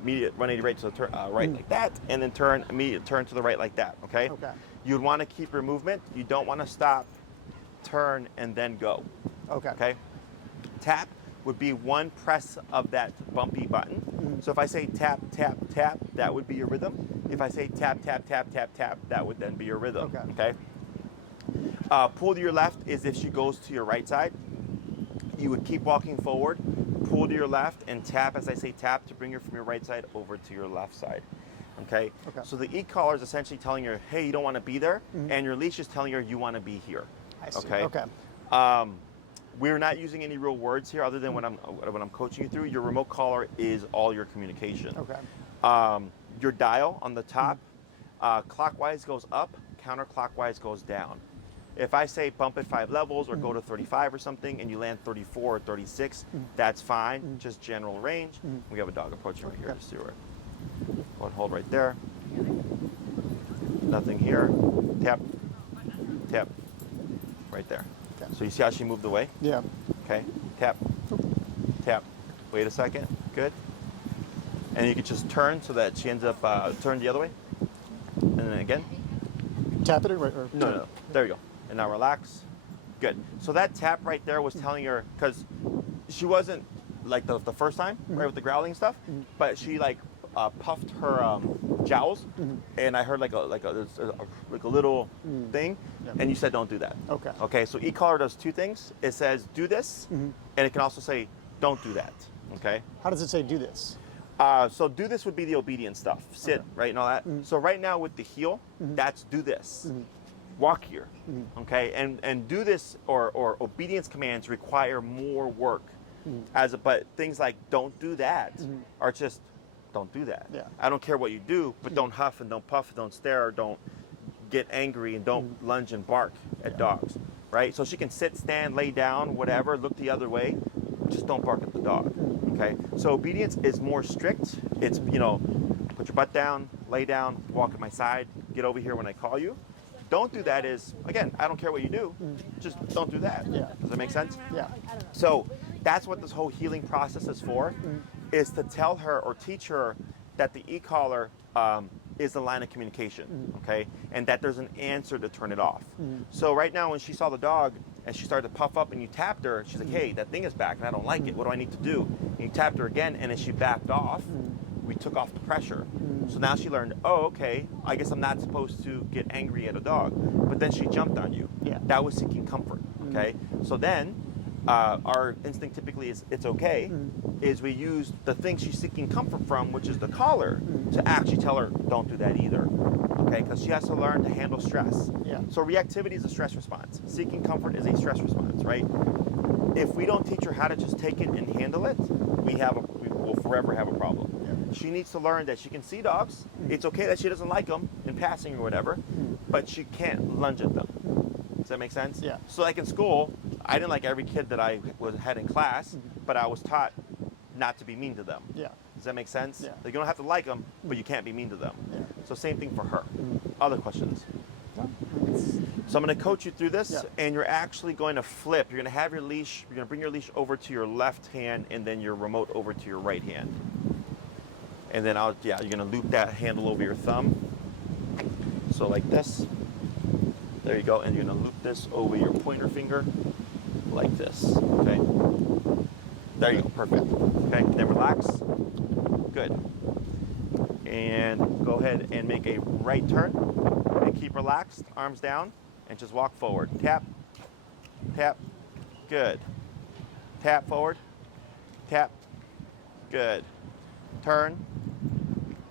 immediate 180 right to the right like that, and then turn, immediate turn to the right like that. Okay. Okay. You'd want to keep your movement. You don't want to stop, turn, and then go. Okay. Okay. Tap would be one press of that bumpy button. So if I say tap, tap, tap, that would be your rhythm. If I say tap, tap, tap, tap, tap, that would then be your rhythm. Okay. Pull to your left is if she goes to your right side. You would keep walking forward, pull to your left, and tap as I say tap to bring her from your right side over to your left side. Okay? So the e-collar is essentially telling her, hey, you don't want to be there, and your leash is telling her you want to be here. I see. Okay? We're not using any real words here other than when I'm coaching you through. Your remote collar is all your communication. Okay. Your dial on the top, clockwise goes up, counterclockwise goes down. If I say bump at 5 levels or go to 35 or something and you land 34 or 36, that's fine, just general range. We have a dog approaching right here to see where. Go and hold right there. Nothing here. Tap, tap, right there. Okay. So you see how she moved away? Yeah. Okay, tap, tap. Wait a second, good. And you can just turn so that she ends up turned the other way. And then again. Tap it or No. There you go. And now relax. Good. So that tap right there was telling her, because she wasn't like the first time, right, with the growling stuff, but she like puffed her jowls, and I heard like a little thing, and you said don't do that. Okay. Okay. So e-collar does 2 things. It says do this, and it can also say don't do that. Okay. How does it say do this? So do this would be the obedience stuff, sit, right, and all that. So right now with the heel, that's do this. Walk here, okay? And do this or obedience commands require more work. But things like don't do that are just don't do that. Yeah. I don't care what you do, but don't huff and don't puff and don't stare, don't get angry and don't lunge and bark at dogs, right? So she can sit, stand, lay down, whatever, look the other way, just don't bark at the dog. Okay, so obedience is more strict. It's, put your butt down, lay down, walk at my side, get over here when I call you. Don't do that is, again, I don't care what you do, just don't do that. Yeah. Does that make sense? Yeah. So that's what this whole healing process is for, is to tell her or teach her that the e-collar is the line of communication, okay? And that there's an answer to turn it off. So right now when she saw the dog and she started to puff up and you tapped her, she's like, hey, that thing is back and I don't like it. What do I need to do? And you tapped her again, and as she backed off, we took off the pressure. So now she learned, oh, okay, I guess I'm not supposed to get angry at a dog. But then she jumped on you. Yeah. That was seeking comfort, okay? So then our instinct typically is it's okay, is we use the thing she's seeking comfort from, which is the collar, to actually tell her don't do that either, okay? Because she has to learn to handle stress. Yeah. So reactivity is a stress response. Seeking comfort is a stress response, right? If we don't teach her how to just take it and handle it, we will forever have a problem. Yeah. She needs to learn that she can see dogs. It's okay that she doesn't like them in passing or whatever, but she can't lunge at them. Does that make sense? Yeah. So like in school, I didn't like every kid that I had in class, but I was taught not to be mean to them. Yeah. Does that make sense? Yeah. Like you don't have to like them, but you can't be mean to them. Yeah. So same thing for her. Other questions? No, So I'm going to coach you through this, Yeah. and you're actually going to flip. You're going to have your leash, you're going to bring your leash over to your left hand, and then your remote over to your right hand. And then you're going to loop that handle over your thumb. So like this. There you go. And you're going to loop this over your pointer finger like this. Okay. There you go. Perfect. Okay. Then relax. Good. And go ahead and make a right turn. And keep relaxed. Arms down. And just walk forward. Tap. Tap. Good. Tap forward. Tap. Good. Turn.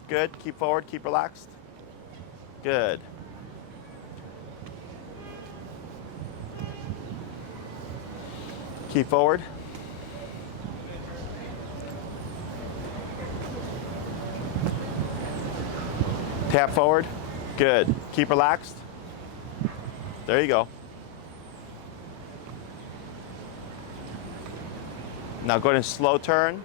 Good. Keep forward. Keep relaxed. Good. Keep forward. Tap forward. Good. Keep relaxed. There you go. Now go ahead and slow turn.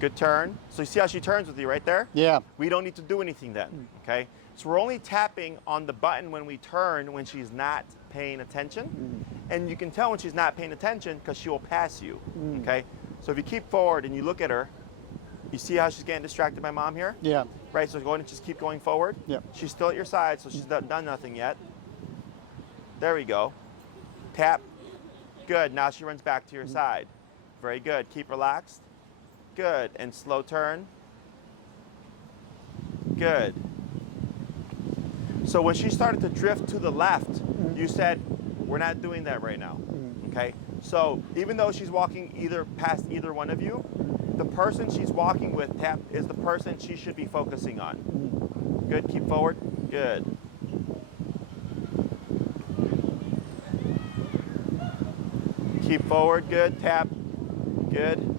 Good turn. So you see how she turns with you right there? Yeah. We don't need to do anything then, okay? So we're only tapping on the button when we turn when she's not paying attention. And you can tell when she's not paying attention because she will pass you, okay? So if you keep forward and you look at her, you see how she's getting distracted by mom here? Yeah. Right, so go ahead and just keep going forward. Yep. She's still at your side, so she's done nothing yet. There we go. Tap. Good, now she runs back to your side. Very good, keep relaxed. Good, and slow turn. Good. So when she started to drift to the left, you said, we're not doing that right now, okay? So even though she's walking past either one of you, the person she's walking with, tap, is the person she should be focusing on. Good, keep forward, good. Keep forward, good, tap, good.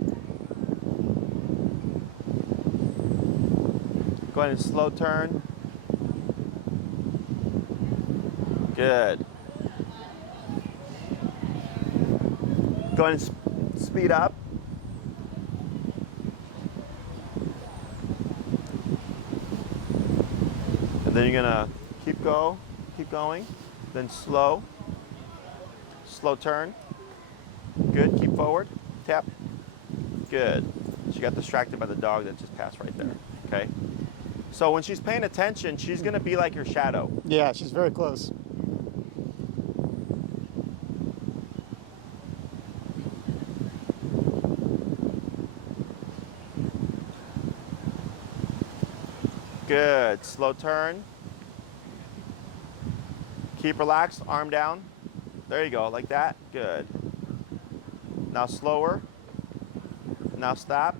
Go ahead and slow turn. Good. Go ahead and speed up. And then you're gonna keep going, then slow turn. Good, keep forward, tap. Good. She got distracted by the dog that just passed right there, okay? So when she's paying attention, she's gonna be like your shadow. Yeah, she's very close. Good, slow turn. Keep relaxed, arm down. There you go, like that, good. Now slower, now stop.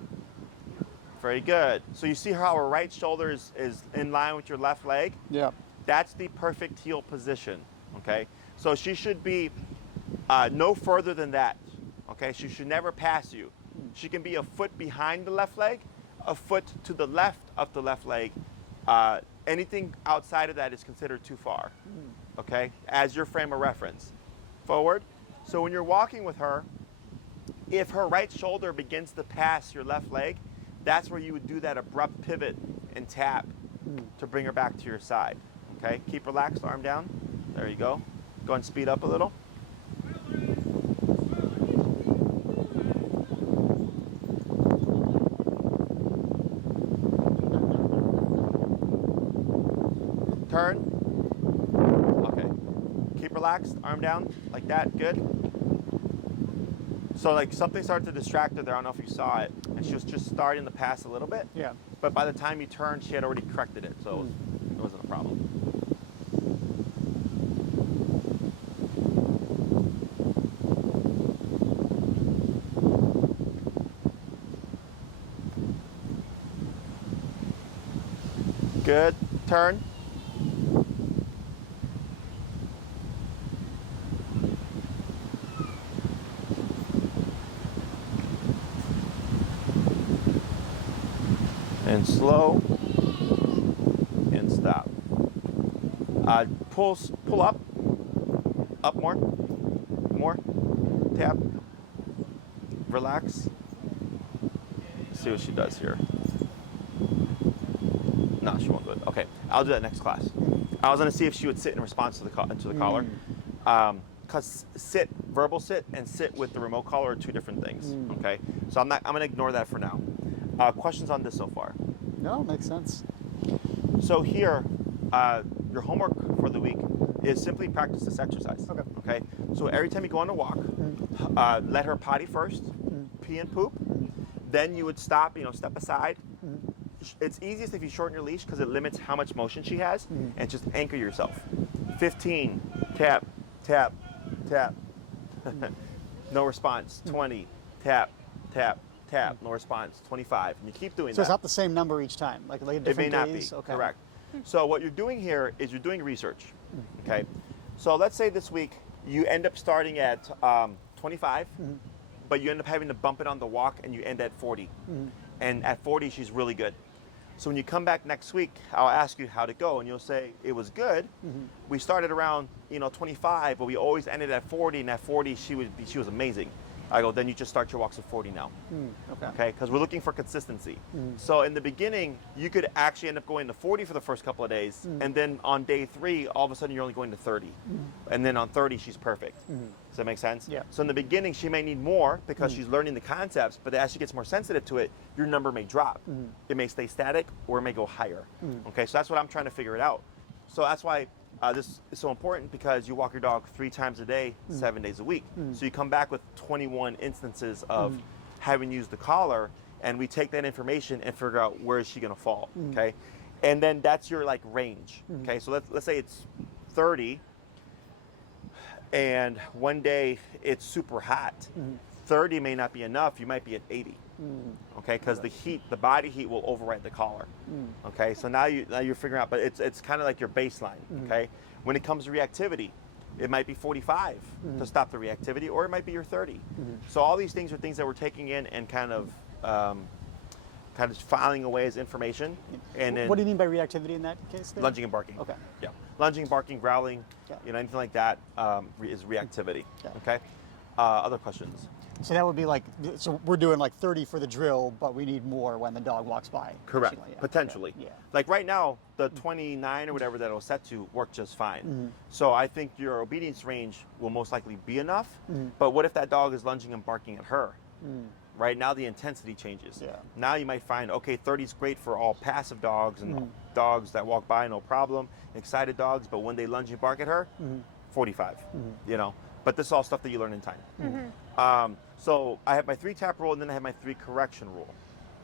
Very good. So you see how her right shoulder is in line with your left leg? Yeah. That's the perfect heel position, okay? So she should be no further than that, okay? She should never pass you. She can be a foot behind the left leg, a foot to the left of the left leg. Anything outside of that is considered too far, okay? As your frame of reference. Forward. So when you're walking with her, if her right shoulder begins to pass your left leg, that's where you would do that abrupt pivot and tap to bring her back to your side, okay? Keep relaxed, arm down. There you go. Go and speed up a little. Turn. Okay. Keep relaxed, arm down, like that, good. So like something started to distract her there, I don't know if you saw it, and she was just starting to pass a little bit. Yeah. But by the time you turned, she had already corrected it, so it wasn't a problem. Good, turn. And slow, and stop. Pull up more, tap, relax. Let's see what she does here. No, she won't do it. Okay, I'll do that next class. I was gonna see if she would sit in response to the collar. Because verbal sit and sit with the remote collar are two different things, okay? So I'm gonna ignore that for now. Questions on this so far? No, makes sense. So here, your homework for the week is simply practice this exercise. Okay. So every time you go on a walk, let her potty first, pee and poop. Then you would stop, step aside. It's easiest if you shorten your leash because it limits how much motion she has, and just anchor yourself. 15, tap, tap, tap. No response. 20, tap, tap, tap. No response. 25. And you keep doing So that. it's not the same number each time, like different It may not days? be, Okay. correct. So what you're doing here is you're doing research, okay? So let's say this week you end up starting at 25, but you end up having to bump it on the walk and you end at 40. And at 40, she's really good. So when you come back next week, I'll ask you how to go, and you'll say, it was good. We started around 25, but we always ended at 40, and at 40, she was amazing. I go, then you just start your walks at 40 now. Okay, because we're looking for consistency. So in the beginning, you could actually end up going to 40 for the first couple of days, and then on day 3, all of a sudden you're only going to 30. And then on 30, she's perfect. Does that make sense? Yeah. So in the beginning, she may need more because she's learning the concepts, but as she gets more sensitive to it, your number may drop. It may stay static or it may go higher. Okay, so that's what I'm trying to figure it out. So that's why this is so important, because you walk your dog 3 times a day, 7 days a week. So you come back with 21 instances of having used the collar, and we take that information and figure out where is she going to fall. Okay, and then that's your like range. Okay, so let's say it's 30, and one day it's super hot. 30 may not be enough. You might be at 80. Okay, because the body heat will override the collar. Okay, so now you're figuring out, but it's kind of like your baseline. Okay, when it comes to reactivity, it might be 45 to stop the reactivity, or it might be your 30. So all these things are things that we're taking in and kind of filing away as information. And then What do you mean by reactivity in that case? Then? lunging and barking. Okay. Yeah, lunging, barking, growling, Yeah. anything like that is reactivity. Yeah. Okay. Other questions? So that would be like, so we're doing like 30 for the drill, but we need more when the dog walks by. Correct. basically. Yeah. Potentially. Yeah. Like right now, the 29 or whatever that it'll set to work just fine. So I think your obedience range will most likely be enough. But what if that dog is lunging and barking at her? Right now, the intensity changes. Yeah. Now you might find, okay, 30 is great for all passive dogs and dogs that walk by, no problem, excited dogs. But when they lunge and bark at her, 45. But this is all stuff that you learn in time. So I have my 3 tap rule, and then I have my 3 correction rule.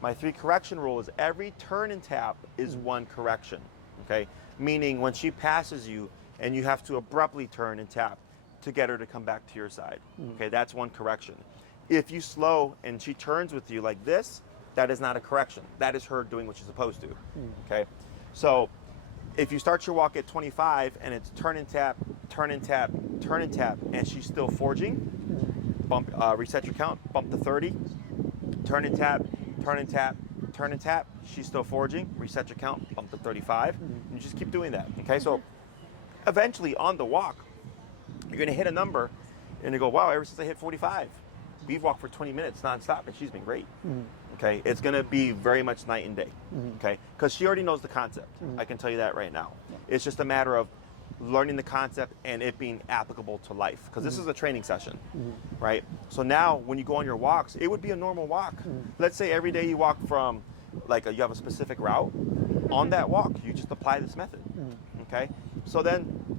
My 3 correction rule is every turn and tap is 1 correction. Okay, meaning when she passes you and you have to abruptly turn and tap to get her to come back to your side. Okay, that's 1 correction. If you slow and she turns with you like this, that is not a correction. That is her doing what she's supposed to. Okay, so if you start your walk at 25 and it's turn and tap, turn and tap, turn and tap, and she's still forging, bump, reset your count, bump to 30, turn and tap, turn and tap, turn and tap, she's still forging, reset your count, bump to 35, and you just keep doing that. Okay, so eventually on the walk, you're gonna hit a number and you go, wow, ever since I hit 45, we've walked for 20 minutes nonstop and she's been great. Okay, it's gonna be very much night and day. Okay, because she already knows the concept. I can tell you that right now. It's just a matter of learning the concept and it being applicable to life, because this is a training session, right? So now when you go on your walks, it would be a normal walk. Let's say every day you walk from, like you have a specific route. On that walk, you just apply this method. Okay, so then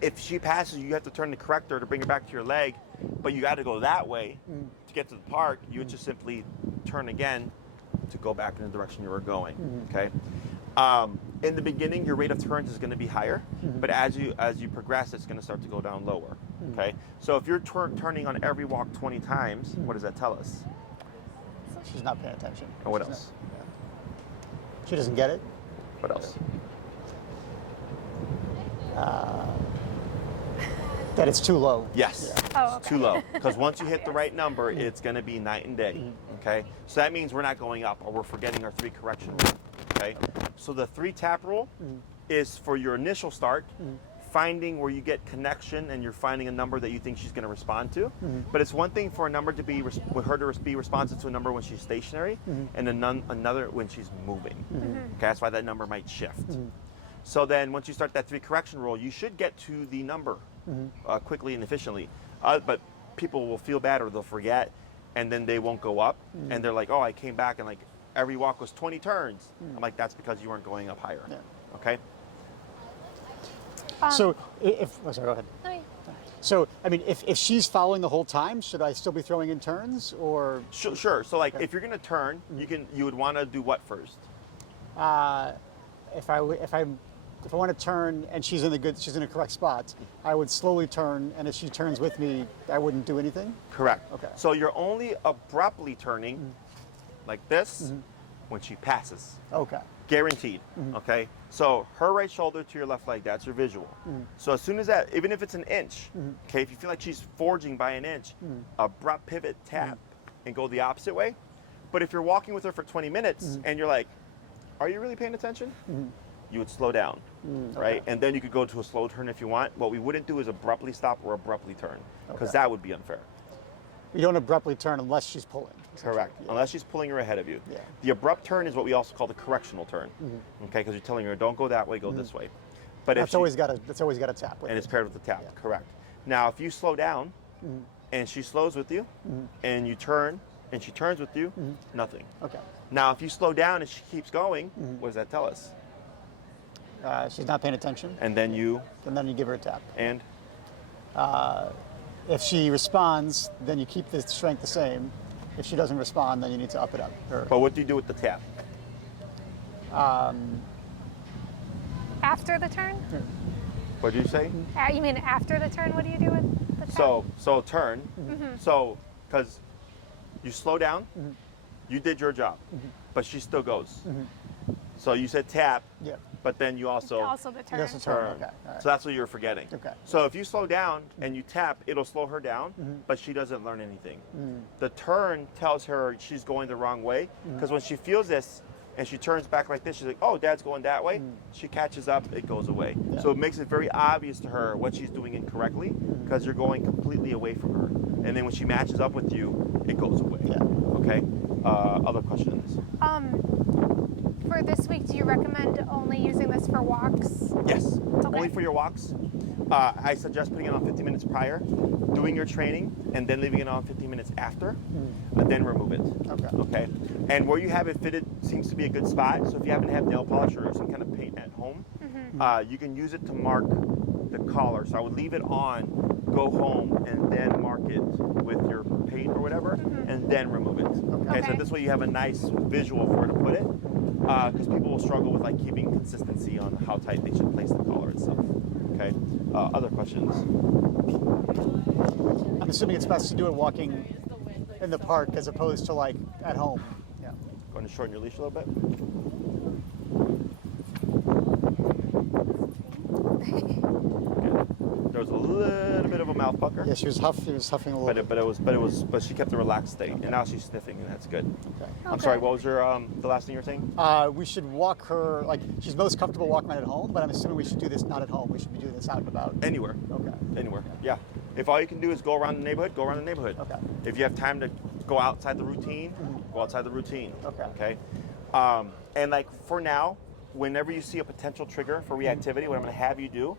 if she passes you, you have to turn the corrector to bring her back to your leg, but you got to go that way to get to the park. You would just simply turn again to go back in the direction you were going. Okay. In the beginning, your rate of turns is going to be higher, but as you progress, it's going to start to go down lower. Okay. So if you're turning on every walk 20 times, what does that tell us? She's not paying attention. And what She's else? not- She doesn't get it. What else? That it's too low. Yes. Oh, It's too low. Because once you hit the right number, it's going to be night and day. Okay. So that means we're not going up, or we're forgetting our 3 correction rule. Okay. So the 3 tap rule is for your initial start, finding where you get connection and you're finding a number that you think she's going to respond to. But it's one thing for a number to be be responsive to a number when she's stationary, and another when she's moving. Okay. That's why that number might shift. So then once you start that 3 correction rule, you should get to the number quickly and efficiently. But people will feel bad or they'll forget, and then they won't go up. And they're like, oh, I came back and like every walk was 20 turns. I'm like, that's because you weren't going up higher. Yeah. Okay? So sorry, go ahead. No, you- So, I mean, if she's following the whole time, should I still be throwing in turns, or Sure. So like if you're going to turn, you would want to do what first? if I want to turn and she's in a correct spot, I would slowly turn, and if she turns with me, I wouldn't do anything? Correct. Okay. So you're only abruptly turning like this when she passes. Okay. Guaranteed. Okay. So her right shoulder to your left leg, that's your visual. So as soon as that, even if it's an inch, okay, if you feel like she's forging by an inch, abrupt pivot, tap, and go the opposite way. But if you're walking with her for 20 minutes and you're like, are you really paying attention? You would slow down, right? And then you could go to a slow turn if you want. What we wouldn't do is abruptly stop or abruptly turn, because that would be unfair. You don't abruptly turn unless she's pulling. essentially. Correct. Yeah. Unless she's pulling her ahead of you. Yeah. The abrupt turn is what we also call the correctional turn. Okay, because you're telling her, don't go that way, go this way. But That's always got a tap with and it. it's paired with the tap. Yeah. Correct. Now, if you slow down, and she slows with you, and you turn, and she turns with you, nothing. Okay. Now, if you slow down and she keeps going, what does that tell us? She's not paying attention, And then you and then you give her a tap. and If she responds, then you keep the strength the same. If she doesn't respond, then you need to up it up. but what do you do with the tap? After the turn? What did you say? You mean after the turn? What do you do with the tap? So turn. So because you slow down, you did your job, but she still goes. So you said tap, Yeah. but then you also the turn. Yes, it's turn. turn. Okay. All right. So that's what you're forgetting. Okay. So if you slow down and you tap, it'll slow her down, but she doesn't learn anything. The turn tells her she's going the wrong way, because when she feels this and she turns back like this, she's like, oh, Dad's going that way. She catches up, it goes away. Yeah. So it makes it very obvious to her what she's doing incorrectly, because you're going completely away from her. And then when she matches up with you, it goes away. Yeah. Okay? Other questions? For this week, do you recommend only using this for walks? Yes. Okay. Only for your walks. I suggest putting it on 15 minutes prior, doing your training, and then leaving it on 15 minutes after, and then remove it. Okay. Okay. And where you have it fitted seems to be a good spot. So if you happen to have nail polish or some kind of paint at home, you can use it to mark the collar. So I would leave it on, go home, and then mark it with your paint or whatever, and then remove it. Okay. So Okay. this way you have a nice visual for where to put it, because people will struggle with like keeping consistency on how tight they should place the collar itself. Okay. Other questions? I'm assuming it's best to do it walking in the park as opposed to like at home. Yeah. Going to shorten your leash a little bit. Good. There was a little bit of a mouth pucker, Yeah, she was huffing a little but she kept a relaxed state, and now she's sniffing, and that's good. Okay. I'm sorry. What was your the last thing you were saying? We should walk her, like, she's most comfortable walking around at home, but I'm assuming we should do this not at home. We should be doing this out and about. Anywhere. Okay. Anywhere. Yeah. If all you can do is go around the neighborhood, go around the neighborhood. Okay. If you have time to go outside the routine, go outside the routine. Okay. Okay. And like for now, whenever you see a potential trigger for reactivity, what I'm going to have you do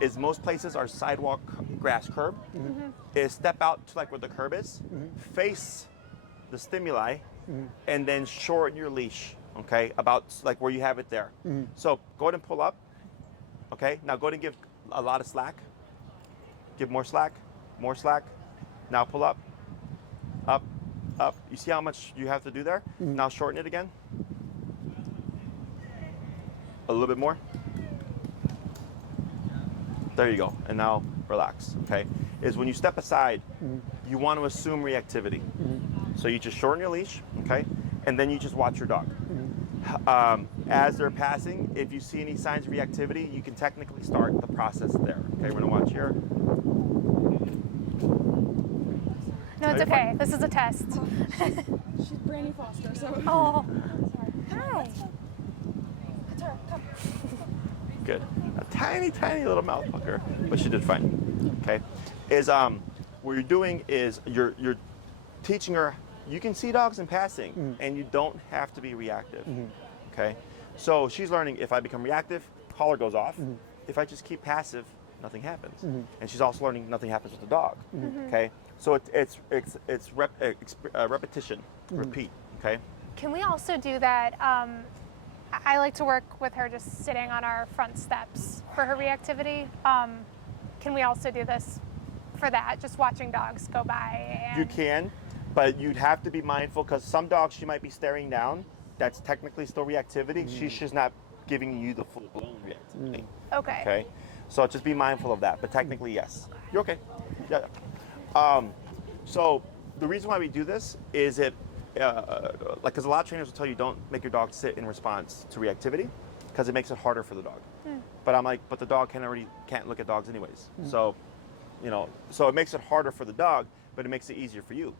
is most places are sidewalk, grass, curb. Is step out to like where the curb is, face the stimuli, and then shorten your leash. Okay, about like where you have it there. So go ahead and pull up. Okay. Now go ahead and give a lot of slack. Give more slack, more slack. Now pull up, up, up. You see how much you have to do there? Now shorten it again. A little bit more. There you go. And now relax, okay? Is when you step aside, you want to assume reactivity. So you just shorten your leash, okay? And then you just watch your dog. As they're passing, if you see any signs of reactivity, you can technically start the process there. Okay, we're gonna watch here. No, it's Are you okay. fine? This is a test. She's Brandy Foster, so. Oh, Sorry. hi. It's her. Come. Good. A tiny, tiny little mouth pucker, but she did fine. Okay. Is what you're doing is you're teaching her. You can see dogs in passing, and you don't have to be reactive. Okay. So she's learning. If I become reactive, collar goes off. If I just keep passive, nothing happens. And she's also learning nothing happens with the dog. Okay. So it's repetition, repeat. Okay. Can we also do that? I like to work with her just sitting on our front steps for her reactivity. Can we also do this for that? Just watching dogs go by. And You can, but you'd have to be mindful because some dogs she might be staring down. That's technically still reactivity. She's just not giving you the full blown reactivity. Okay. Okay, so just be mindful of that. But technically, yes, you're okay. Yeah. So the reason why we do this is because a lot of trainers will tell you don't make your dog sit in response to reactivity because it makes it harder for the dog. But I'm like, but the dog can't look at dogs anyways. So, so it makes it harder for the dog, but it makes it easier for you.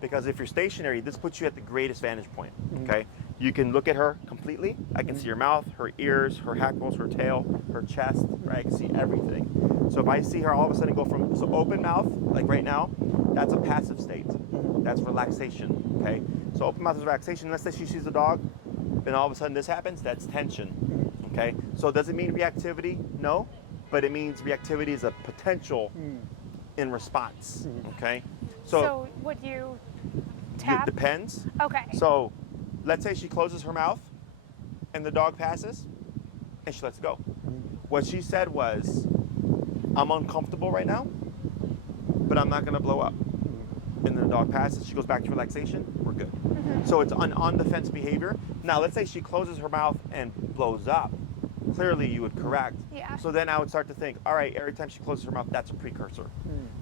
Because if you're stationary, this puts you at the greatest vantage point. Okay, you can look at her completely. I can see her mouth, her ears, her hackles, her tail, her chest. Right, I can see everything. So if I see her all of a sudden go from open mouth, like right now, that's a passive state. That's relaxation, okay? So open mouth is relaxation. Let's say she sees a dog, and all of a sudden this happens, that's tension, okay? So does it mean reactivity? No, but it means reactivity is a potential in response, okay? So would you tap? It depends. Okay. So let's say she closes her mouth and the dog passes and she lets go. What she said was, I'm uncomfortable right now, but I'm not gonna blow up. And then the dog passes, she goes back to relaxation, we're good. So it's an on-defense behavior. Now let's say she closes her mouth and blows up. Clearly you would correct. Yeah. So then I would start to think, all right, every time she closes her mouth, that's a precursor.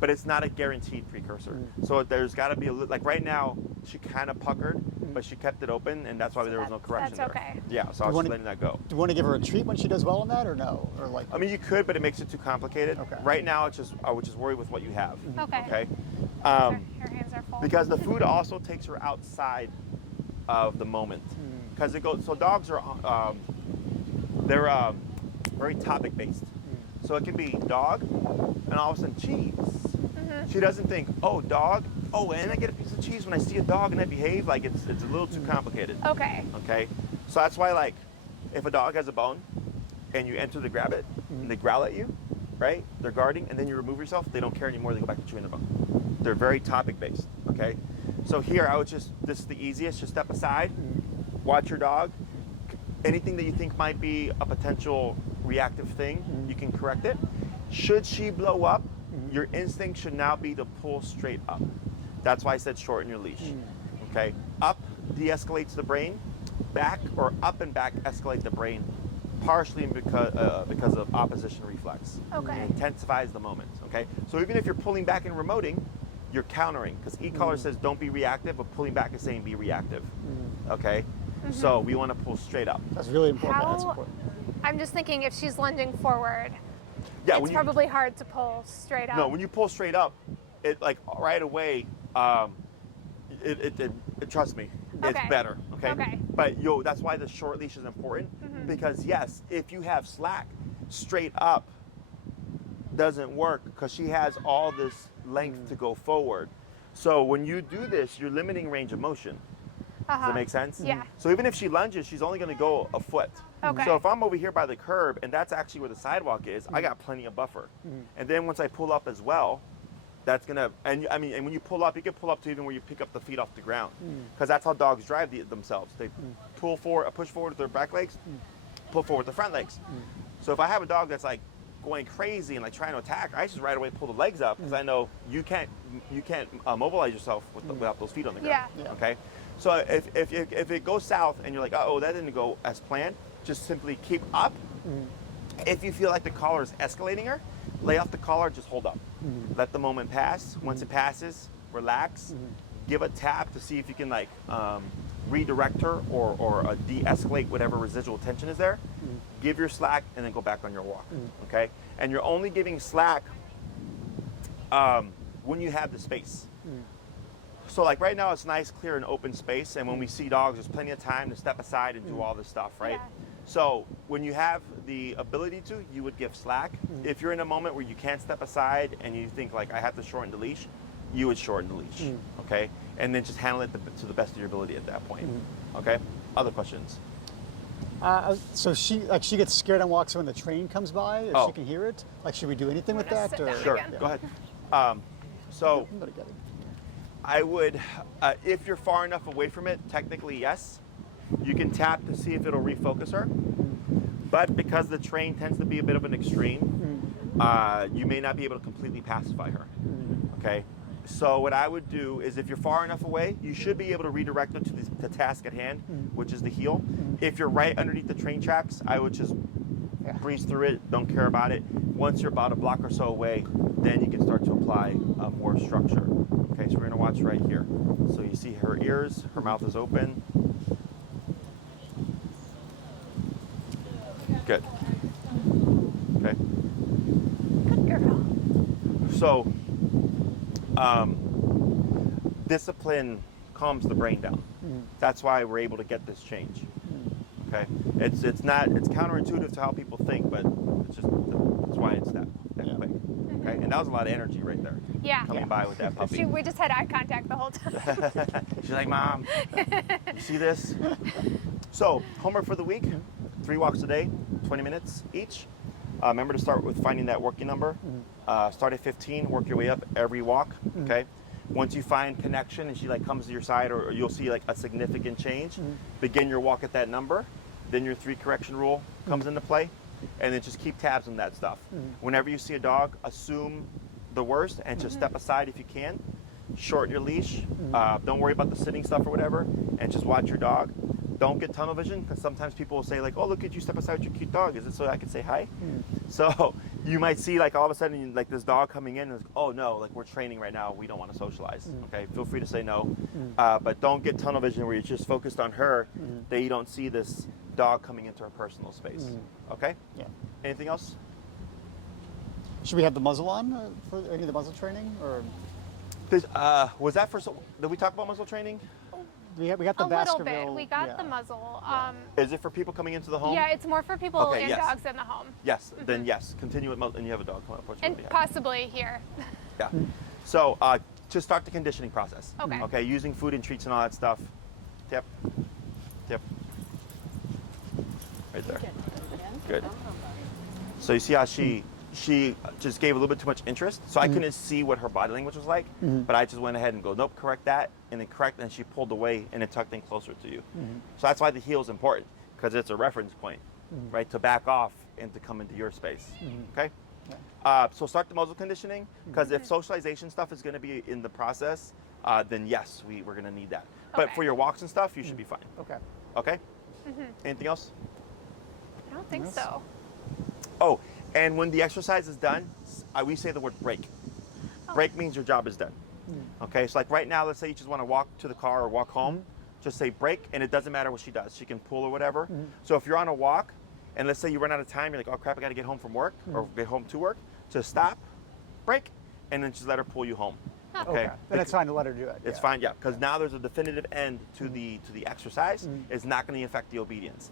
But it's not a guaranteed precursor. So there's gotta be a little, like right now, she kind of puckered, but she kept it open, and that's why there was no correction that's there. okay. Yeah, so I was just letting that go. Do you want to give her a treat when she does well on that, or no? Or like? I mean, you could, but it makes it too complicated. Okay. Right now, it's just, I would just worry with what you have. Okay. Okay. Her hands are full. Because the food also takes her outside of the moment. Because it goes, so dogs are, they're very topic based. So it can be dog, and all of a sudden cheese. She doesn't think, oh, dog, oh, and I get a piece of cheese when I see a dog and I behave. Like it's a little too complicated. Okay. Okay. So that's why, like, if a dog has a bone and you enter to grab it and they growl at you, right? They're guarding, and then you remove yourself, they don't care anymore, they go back to chewing the bone. They're very topic based, okay? So here I would just, this is the easiest, just step aside, watch your dog. Anything that you think might be a potential reactive thing, you can correct it. Should she blow up, your instinct should now be to pull straight up. That's why I said shorten your leash, okay? Up de-escalates the brain, back or up and back escalate the brain, partially because of opposition reflex. Okay. It intensifies the moment, okay? So even if you're pulling back and remoting, you're countering, because e-collar says don't be reactive, but pulling back is saying be reactive, okay? So we want to pull straight up. That's really important. That's How- important. I'm just thinking if she's lunging forward, Yeah, it's when you, probably hard to pull straight up. no, when you pull straight up, it like right away, trust me, it's Okay. better, okay? Okay. But that's why the short leash is important, because yes, if you have slack, straight up doesn't work because she has all this length to go forward. So when you do this, you're limiting range of motion. Does that make sense? Yeah. So even if she lunges, she's only going to go a foot. Okay. So if I'm over here by the curb and that's actually where the sidewalk is, I got plenty of buffer. And then once I pull up as well, that's gonna, and I mean, and when you pull up, you can pull up to even where you pick up the feet off the ground, because that's how dogs drive themselves. They pull forward, push forward with their back legs, pull forward with the front legs. So if I have a dog that's like going crazy and like trying to attack, I just right away pull the legs up because I know you can't mobilize yourself without those feet on the ground. Yeah. Okay. So if it goes south and you're like, oh, that didn't go as planned, just simply keep up. If you feel like the collar is escalating her, lay off the collar, just hold up. Let the moment pass. Once it passes, relax. Give a tap to see if you can like redirect her or de-escalate whatever residual tension is there. Give your slack and then go back on your walk. Okay? And you're only giving slack when you have the space. So like right now it's nice, clear, and open space, and when we see dogs, there's plenty of time to step aside and do all this stuff, right? Yeah. So when you have the ability to, you would give slack. If you're in a moment where you can't step aside and you think like I have to shorten the leash, you would shorten the leash, okay? And then just handle it to the best of your ability at that point, okay? Other questions? So she gets scared and walks when the train comes by, if Oh. she can hear it. Like, should we do anything with gonna that? sit down Sure, again. go ahead. So I'm gonna get it. I would, if you're far enough away from it, technically yes. You can tap to see if it'll refocus her. But because the train tends to be a bit of an extreme, you may not be able to completely pacify her. Okay? So what I would do is if you're far enough away, you should be able to redirect her to the task at hand, which is the heel. If you're right underneath the train tracks, I would just breeze through it, don't care about it. Once you're about a block or so away, then you can start to apply more structure. Okay, so we're gonna watch right here. So you see her ears, her mouth is open. Good. Okay. Good girl. So, discipline calms the brain down. That's why we're able to get this change. Okay, it's counterintuitive to how people think, but it's just That's why it's that Yeah. quick. Okay, and that was a lot of energy right there. Yeah. Coming by with that puppy. We just had eye contact the whole time. She's like, Mom, you see this? So, homework for the week, 3 walks a day, 20 minutes each. Remember to start with finding that working number. Start at 15, work your way up every walk, okay? Once you find connection and she like comes to your side, or you'll see like a significant change, begin your walk at that number. Then your 3 correction rule comes into play, and then just keep tabs on that stuff. Whenever you see a dog, assume the worst and just step aside if you can. Shorten your leash. Don't worry about the sitting stuff or whatever, and just watch your dog. Don't get tunnel vision, because sometimes people will say like, oh, look at you, step aside with your cute dog. Is it so I can say hi? So you might see like all of a sudden like this dog coming in and it's, oh no, like we're training right now, we don't want to socialize. Okay, feel free to say no, but don't get tunnel vision where you're just focused on her, that you don't see this dog coming into her personal space. Okay? Yeah. Anything else? Should we have the muzzle on for any of the muzzle training, or Was that for, did we talk about muzzle training? we got the A little Baskerville? bit. We got yeah. the muzzle. Is it for people coming into the home? Yeah, it's more for people Okay, and yes. dogs in the home. Yes, then yes, continue with muzzle, and you have a dog coming up. What you And already have. possibly here. Yeah. So to start the conditioning process. Okay. Okay, using food and treats and all that stuff. Tip. Tip. Right there. Good. So you see how she just gave a little bit too much interest. So I couldn't see what her body language was like, but I just went ahead and go, nope, correct that, and then correct, and she pulled away and it tucked in closer to you. So that's why the heel is important, because it's a reference point, right, to back off and to come into your space. Okay. So start the muzzle conditioning, because if socialization stuff is going to be in the process, then yes, we're going to need that. But Okay. for your walks and stuff, you should be fine. Okay. Okay? Anything else? I don't think Yes. so. Oh, and when the exercise is done, we say the word break. Break means your job is done. Okay, so like right now, let's say you just want to walk to the car or walk home, just say break, and it doesn't matter what she does. She can pull or whatever. So if you're on a walk, and let's say you run out of time, you're like, oh crap, I got to get home from work or get home to work, just stop, break, and then just let her pull you home. Okay. Then it's fine to let her do it. It's yeah. fine, yeah, because now there's a definitive end to the exercise. It's not going to affect the obedience.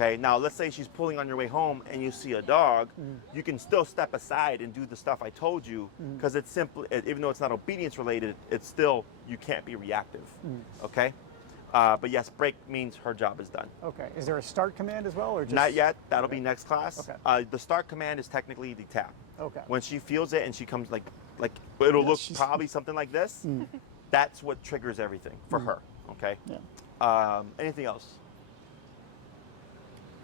Okay, now let's say she's pulling on your way home and you see a dog, you can still step aside and do the stuff I told you, because it's simple, even though it's not obedience related, it's still, you can't be reactive. Okay, but yes, break means her job is done. Okay. Is there a start command as well, or just Not yet, that'll be next class. Okay. The start command is technically the tap. Okay. When she feels it and she comes like it'll Yeah, look she's- probably something like this, that's what triggers everything for her. Okay. Yeah. Anything else?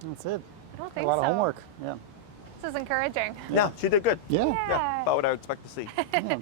That's it. I don't A think lot so. of homework. Yeah. This is encouraging. No, she did good. Yeah. Yeah, about what I would expect to see. Yeah.